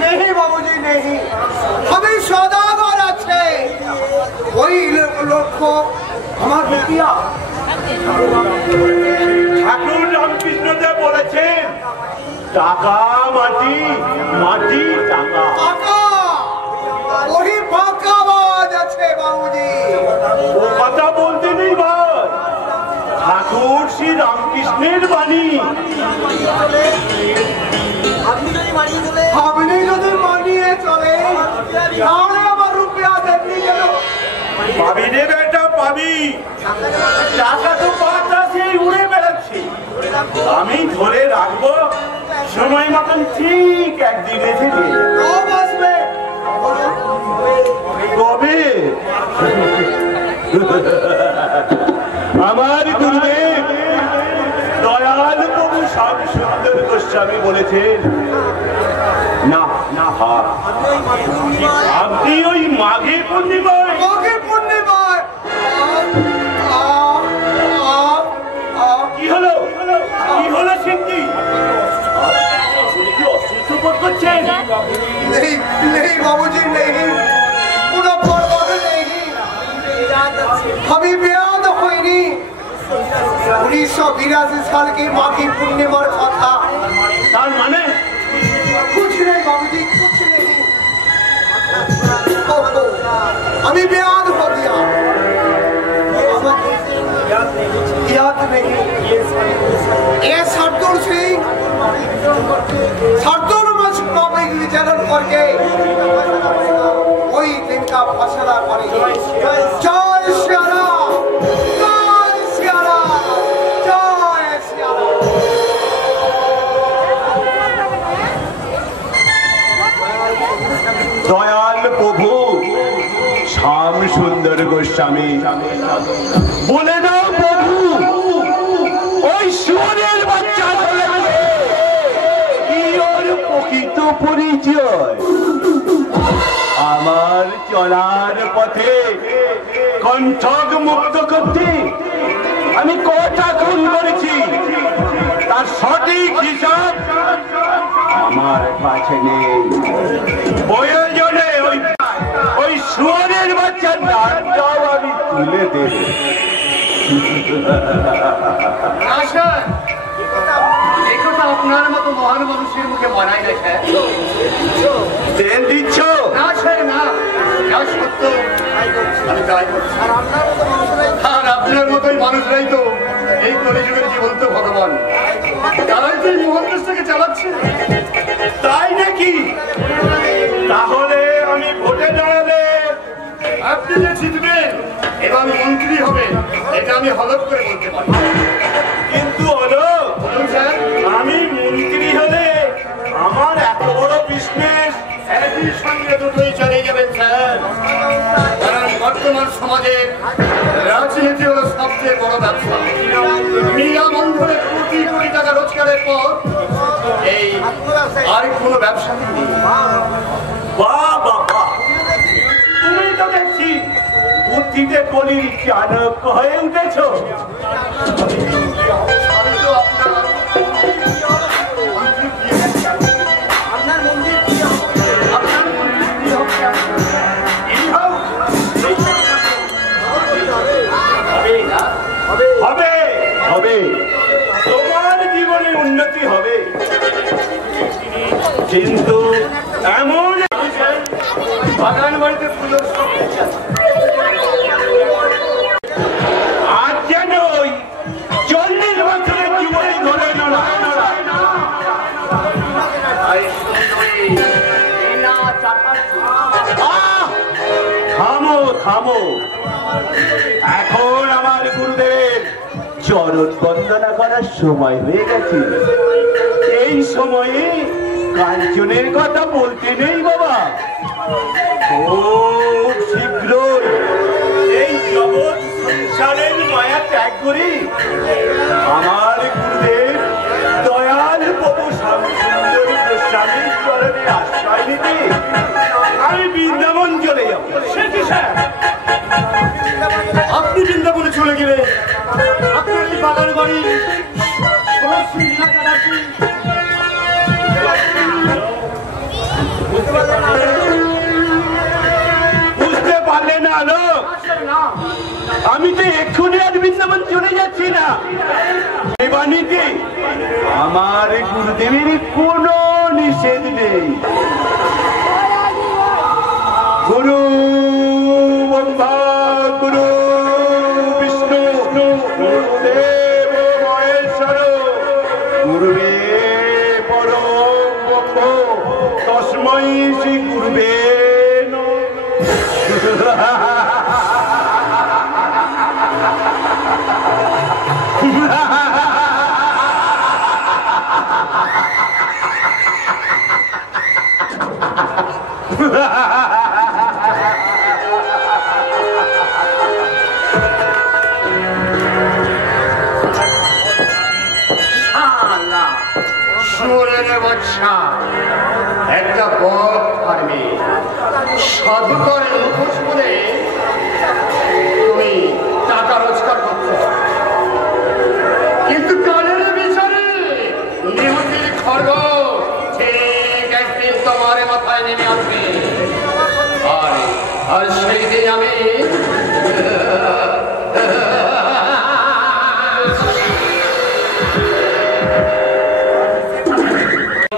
নেই বাবুজি নেই, আমি সদাগর আছে। ওই লক্ষ্য আমার রুপিয়া। ঠাকুর রামকৃষ্ণদেব বলেছেন, টাকা মাটি, মাটি টাকা। ওই ফাঁকা আওয়াজ আছে বাবুজি। ও কথা বলতে নেই ভাই, ঠাকুর শ্রী রামকৃষ্ণের বাণী। আপনি যদি মানিয়ে চলে তাহলে আমার রুপিয়া দেখলি গেল। পাবি রে বেটা পাবি, টাকা তো বাতাসেই উড়ে বেড়াচ্ছে। আমি ধরে রাখবো, সময় মতন ঠিক একদিন এসে দিয়ে যাবে। কব আসবে? কবে? আমার গুরুদেব দয়াল প্রভু শ্যামসুন্দর গোস্বামী বলেছেন, না না, আপনি ওই মাঘে পূর্ণিমায় কি হলো সিদ্ধি অসুস্থ বোধ করছেন? नहीं बाबूजी नहीं पूरा पर्वत नहीं अभी ब्याह होइनी 1982 साल की माघी पूर्णिमार कथा তার মানে कुछ नहीं बाबूजी कुछ नहीं अभी ब्याह हो गया याद नहीं ये सरदूर सिंह सरदूर माफी विचारण करके वही दिन का फैसला करेंगे जय श्री राम जय श्री राम जय श्री राम দয়াল প্রভু শ্যাম সুন্দর গোস্বামী বলে দাও প্রভু ওই শুয়োরের বাচ্চা কি ওর প্রকৃত পরিচয় আমার চলার পথে কণ্ঠক মুক্ত করতে আমি কটা খুন করেছি তার সঠিক হিসাব আমার কাছে নেই প্রয়োজনে ওই শুয়োরের বাচ্চার নামটাও আমি তুলে দেব আপনার মতো মহান মানুষের মুখে মানায় না স্যার তেল দিচ্ছ না স্যার না সত্য আমি তাই করছি আর আপনার মতোই মানুষরাই তো এই কলিযুগের জীবন্ত ভগবান তারাই তো এই মহান দেশটাকে চালাচ্ছে তাই নাকি? তাহলে আমি ভোটে দাঁড়ালে আপনি যে জিতবেন এবং মন্ত্রী হবেন এটা আমি হলফ করে বলতে পারি কিন্তু হলো আমি মন্ত্রী হলে আমার এত বড় বিজনেস একই সঙ্গে দুটোই চালিয়ে যাবেন স্যার কারণ বর্তমান সমাজে রাজনীতি হলো সবচেয়ে বড় ব্যবসা মিয়া বন্ধনে কোটি কোটি টাকা রোজগারের পর এই আর কোনো ব্যবসা নেই বাহ বাবা তুমি তো দেখছি বুদ্ধিতে কলির চাণক্য হয়ে উঠেছো আমি তো হবে হবে তোমার জীবনে উন্নতি হবে কিন্তু এমন বাগান বাড়িতে ফুলের আজ যেন 40 বছরের জীবনে ধরে থামো থামো এখন আমার গুরুদেবের চরণ বন্দনা করার সময় হয়ে গেছে এই সময়ে কাঞ্চনের কথা বলতে নেই বাবা খুব শীঘ্রই এই জগৎ সংসারের মায়া ত্যাগ করি আমার গুরুদেব দয়াল প্রভু শ্যামসুন্দর গোস্বামীর চরণে আশ্রয় নিতে আমি বৃন্দাবন চলে যাব সে কি স্যার আপনি বৃন্দাবনে চলে গেলে আপনার এই বাগান বাড়ি বুঝতে পারলে না লোক আমি তো এক্ষুনি আজ বৃন্দাবন চলে যাচ্ছি না এই বাণীতে আমার গুরুদেবের কোনো নিষেধ নেই গুরু ব্রহ্মা গুরু বিষ্ণু গুরুদেব মহেশ্বর গুরুবে পরম ব্রহ্ম তস্मै শ্রী গুরুবে শুয়োরের বাচ্চা একটা বদ ফার্মে সাধুকর মুখোশ পরে তুমি টাকা রোজগার করছো, কিন্তু কালের বিচারে নিহতের খড়গ ঠিক একদিন তোমার মাথায় নেমে আসবে। আর সেই দিন আমি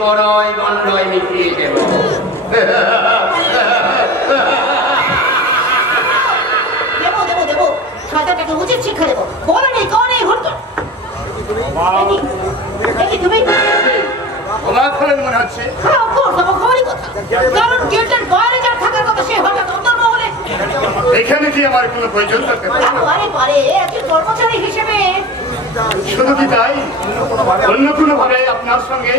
বড়ই গণ্ডয় মিটিয়ে দেব। দেবো শয়তানটাকে উচিত শিক্ষা দেবো। বলে নেই কনে হতো তুমি অবাক হলেন মনে হচ্ছে। কারণ গেটের বাইরে যার থাকার কথা সে হঠাৎ অন্তর্মহলে এখানে কি আমার কোনো প্রয়োজন থাকতে পারে? একজন কর্মচারী হিসেবে শুধু কি তাই, অন্য কোনো ভাবে আপনার সঙ্গে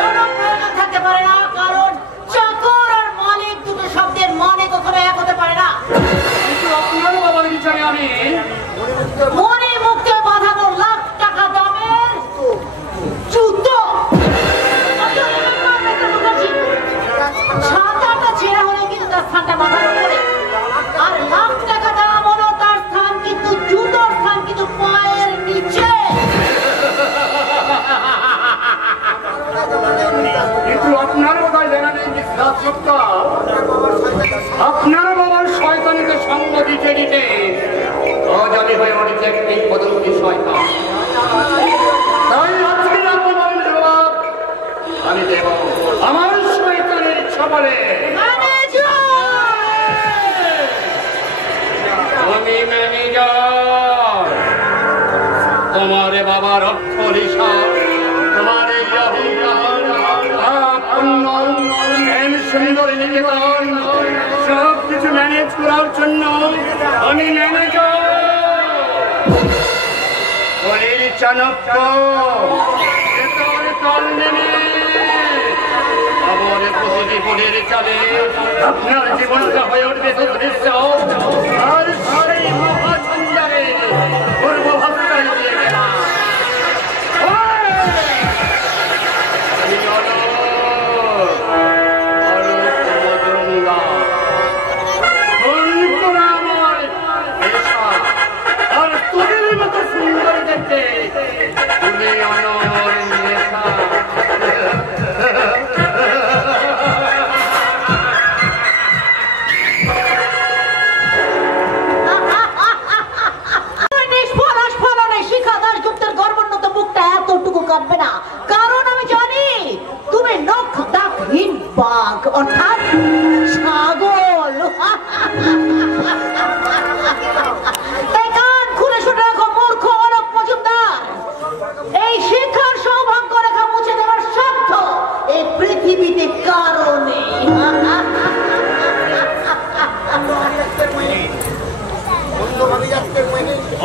কোনো প্রয়োজন থাকতে পারে না, কারণ চাকর আর মালিক দুটো শব্দের মানে কখনো এক হতে পারে না। কিন্তু আপনার বাবার বিচারে আমি মনে মুক্তে বাঁধানো লাখ টাকা দামের জুতো ছাতাটা ছেঁড়া হলেও কিন্তু তার স্থানটা মাথার উপরে, আর লাখ টাকা দাম হলো তার স্থান কিন্তু জুতোর স্থান কিন্তু পায়ের নিচে। কিন্তু আপনার বোধহয় জানা নেই যে আপনার বাবার শয়তানিকে সঙ্গ দিতে দিতে অজামি হয়ে উঠেছে একটি পদমী শয়তান। তাই আজকে আপনার জবাব আমি দেব আমার শয়তানের ইচ্ছা বলে। আমি ম্যানেজার, তোমার বাবার অর্থ হিসাব, তোমার এই সুন্দর নিকেতন সব কিছু ম্যানেজ করার জন্য আমি ম্যানেজার। বলির চাণক্য তল নেমে আমার প্রতিটি বলির চালে আপনার জীবনটা হয়ে উঠবে দৃশ্য, আর সেই মহাসঞ্জারে পূর্বভাবটাই দিয়ে গেলাম। আর তোদের মতো সুন্দর দেখতে তুমি অনর নেশা। শিখা দাশগুপ্তের গর্বোন্নত মুখটা এতটুকু কাঁপবে না, কারণ আমি জানি তুমি নখ দাগহীন বাঘ অর্থাৎ ছাগল। তাই কান খুলে শুনে রাখো মূর্খ অলোক মজুমদার, এই শিক্ষার সৌভাগ্য রেখা মুছে দেওয়ার সাধ্য এই পৃথিবীতে কারণে।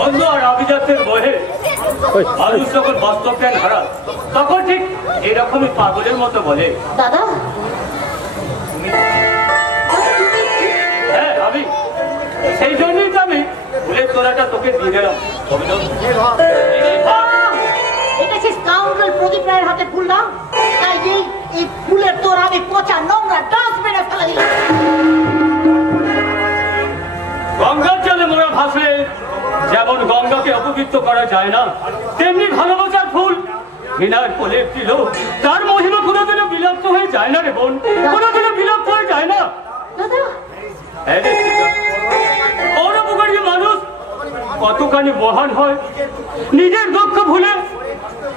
অন্ধ আর আভিজাত্যের বহে মানুষ যখন বাস্তব জ্ঞান হারায় তখন ঠিক এরকমই পাগলের মতো বলে। দাদা হ্যাঁ আমি সেই জন্যই তো আমি ফুলের তোলাটা তোকে দিয়ে দিলাম। এটা সেই স্কাউন্ডার প্রদীপ রায়ের হাতে ফুল না, তাই এই ফুলের তোর আমি পচা নোংরা ডাস্টবিনে ফেলে দিলাম। গঙ্গার জলে মোড়া ভাসলে যেমন গঙ্গাকে অপবিত্র করা যায় না, তেমনি ভালোবাসার ফুল ঘৃণার কোলে একটি লোক, তার মহিমা কোনোদিনও বিলুপ্ত হয়ে যায় না রে বোন, কোনোদিনও বিলুপ্ত হয়ে যায় না। পরোপকারী মানুষ কতখানি মহান হয়, নিজের দুঃখ ভুলে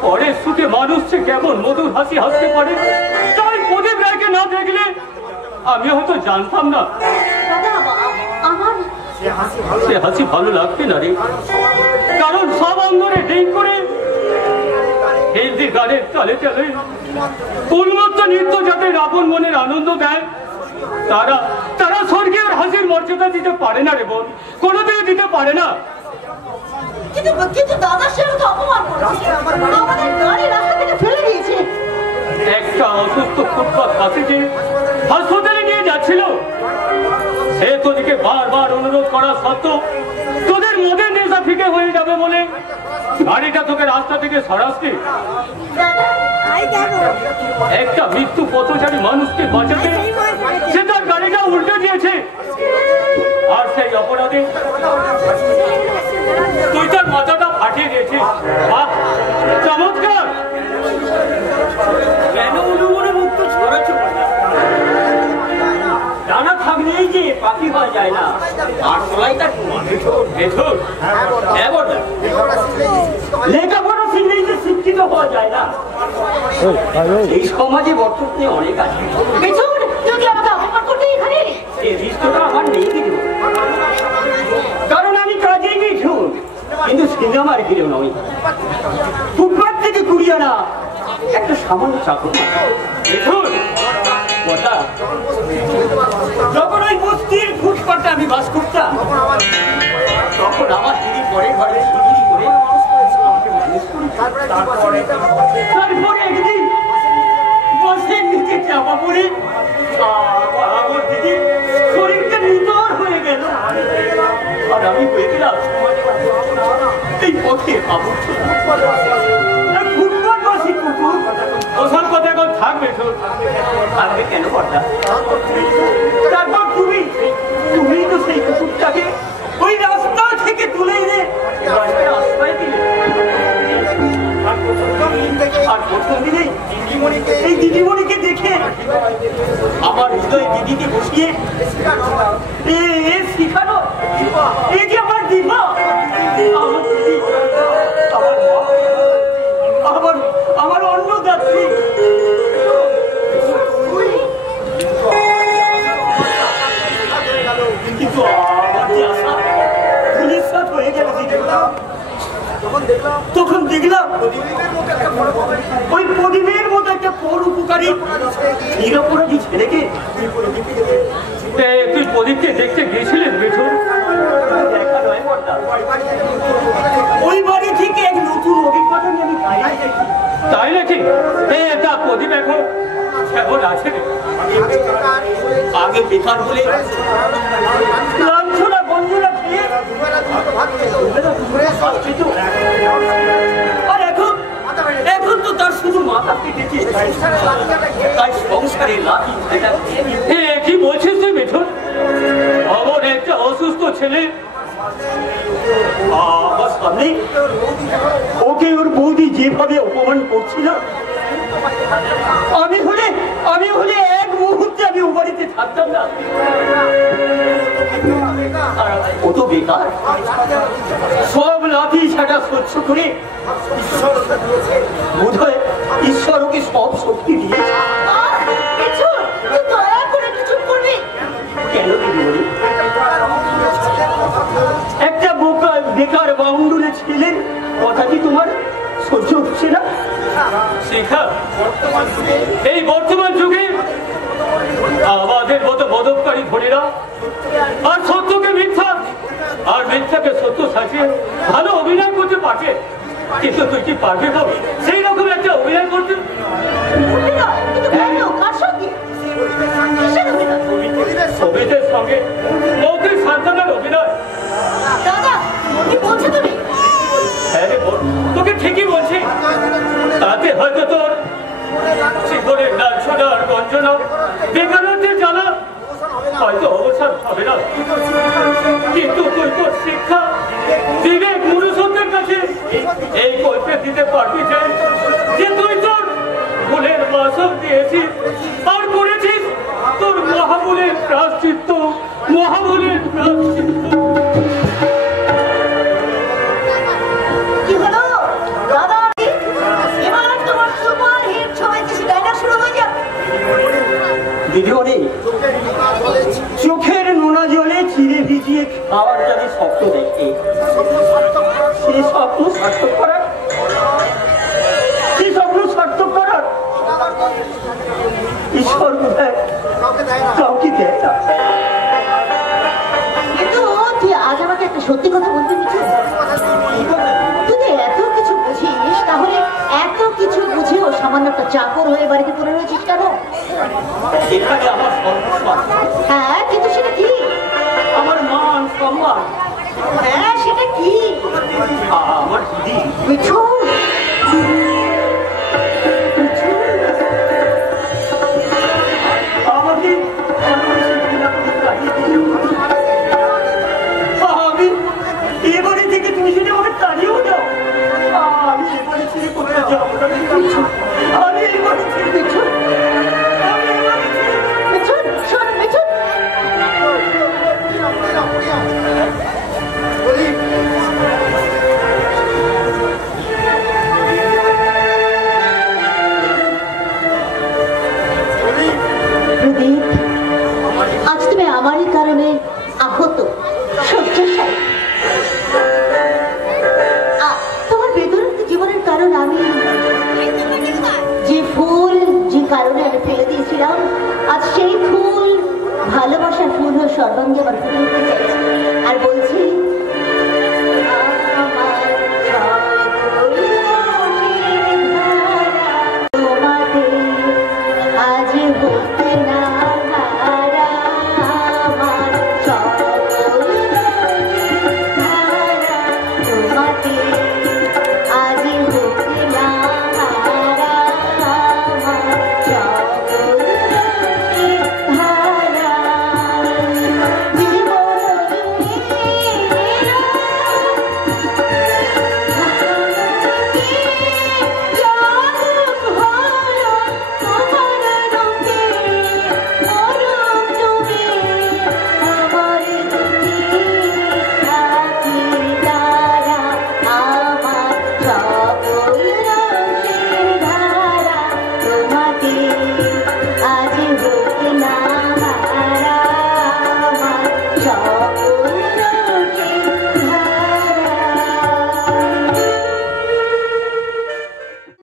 পরের সুখে মানুষ সে কেমন মধুর হাসি হাসতে পারে। তাই প্রদীপ রায়কে না দেখলে আমি হয়তো জানতাম না সে হাসি ভালো লাগবে না রে, কারণ সব অঙ্গনে ড্রিঙ্ক করে হিন্দি গানের চালে চালে উন্মত্ত নৃত্য যাতে আপন মনের আনন্দ দেয়, তারা তারা স্বর্গীয় হাসির মর্যাদা দিতে পারে না রে বোন, কোনোদিন দিতে পারে না। কিন্তু দাদা সে তো অপমান করেছে, আমাদের গাড়ি রাস্তা থেকে ফেলে দিয়েছে। একটা অসুস্থ ফুটপাত হাসিকে হাসপাতালে নিয়ে যাচ্ছিল, সে তোদিকে বারবার অনুরোধ করা সত্ত্বেও তোদের মদের নেশা ফিকে হয়ে যাবে বলে গাড়িটা তোকে রাস্তা থেকে সরাসরি একটা মৃত্যু পথচারী মানুষকে বাঁচাতে থাকে তুই তোর মাথাটা ফাটিয়ে দিয়েছিস। বাহ, চমৎকার। কেন উলুমনে মুক্ত ছড়াচ্ছ? ডানা থাকলেই যে পাখি হওয়া যায় না, আর সবাই তার লেখাপড়া শিখলেই যে শিক্ষিত হওয়া যায় না। এই সমাজে বর্তমানে অনেক আছে। এই দৃশ্যটা আমার নেই কিছু, কারণ আমি কাজেই কিছু, কিন্তু সিনেমার হিরো নই। ফুটপাত থেকে কুড়িয়ে না একটা সামান্য চাকর। যখন ওই বস্তির ফুটপাতে আমি বাস করতাম, তখন আমার দিদি পরে ঘরে সিঁড়ি করে তারপরে একদিন বসের নিচে চাপা পড়ে আমার দিদি শরীরটা নিতর হয়ে গেল, আর আমি হয়ে গেলাম এই পথে ফুটপাতবাসী কুকুর। ওসব কথা এখন থাকবে তোর, থাকবে কেন কথা? তারপর তুমি তো সেই কুকুরটাকে ওই রাস্তা থেকে তুলে এনে আশ্রয় দিলে। আর প্রথম দিনেই এই দিদিমণিকে দেখে আমার হৃদয় দিদিকে বসিয়ে শিখানো, এই যে আমার দিবা, আমার দিদি, আমার অন্নদাত্রী। কিন্তু আমার যে আশা ভবিষ্যৎ হয়ে গেল, তখন দেখলাম ওই প্রদীপের মতো একটা পর উপকারী নিরপরাধী ছেলেকে। তুই প্রদীপকে দেখতে গিয়েছিলেন বেঠুর? দেখা নয় বড়দা, ওই বাড়ি থেকে এক নতুন অভিজ্ঞতা নিয়ে আমি বাইরে দেখি। তাই নাকি? তা প্রদীপ এখন কেমন আছে? আগে বেকার বলে লাঞ্ছনা বঞ্জনা খেয়ে, আর এখন তো তার শুধু মাথা পেটেছে, তাই সংসারে লাঠি। কি বলছিস তুই বেঠুর? আমার একটা অসুস্থ ছেলে আমার সামনে ওকে ওর বৌদি যেভাবে অপমান করছিল, আমি হলে এক মুহূর্তে আমি ও বাড়িতে থাকতাম না। ও তো বেকার, সব লাঠি ছাটা সহ্য করে বোধ হয় ঈশ্বর ওকে সব শক্তি দিয়েছে। কেন দিদি? একটা বেকার বাউন্ডুলে ছেলে কথা কি তোমার সহ্য হচ্ছে না? শিখা, এই বর্তমান যুগে আমাদের মতো বদবকারী ধনীরা আর সত্যকে মিথ্যা আর মিথ্যাকে সত্য সাজিয়ে ভালো অভিনয় করতে পারবে, কিন্তু তুই কি পারবে তো সেই রকম একটা অভিনয় করতে? সবিতের সঙ্গে মৌখিক সান্ত্বনার অভিনয়। হ্যাঁ রে বোন, তোকে ঠিকই বলছি। তাতে হয়তো তোর জীবনের লাঞ্ছনার গঞ্জনা, বেকারত্বের জ্বালা হয়তো অবসান হবে না, কিন্তু তুই তোর শিক্ষা, বিবেক, মনুষ্যত্বের কাছে এই কৈফিয়ত দিতে পারবি যে তুই তোর ভুলের মাসুল দিয়েছিস আর করেছিস তোর মহামূলের প্রায়শ্চিত্ত, মহামূলের প্রায়শ্চিত্ত। দিদিমণি, চোখের নোনা জলে চিড়ে ভিজিয়ে খাওয়ার যদি স্বপ্ন দেখে, সেই স্বপ্ন সার্থক করার, ঈশ্বর বোধহয় কাউকে দেয় না। কিন্তু তুই আজ আমাকে একটা সত্যি কথা বলতে দিচ্ছিস। তুই এত কিছু বুঝিস, তাহলে এত কিছু বুঝেও সামান্য একটা চাকর হয়ে বাড়িতে পড়ে রয়েছিস কেন? এখানে আমার সর্বস্ব। হ্যাঁ, কিন্তু সেটা কি? আমার মান সম্মান। হ্যাঁ, সেটা কি? আমার দিদি। মিঠু, সর্বাঙ্গে আমার পুরো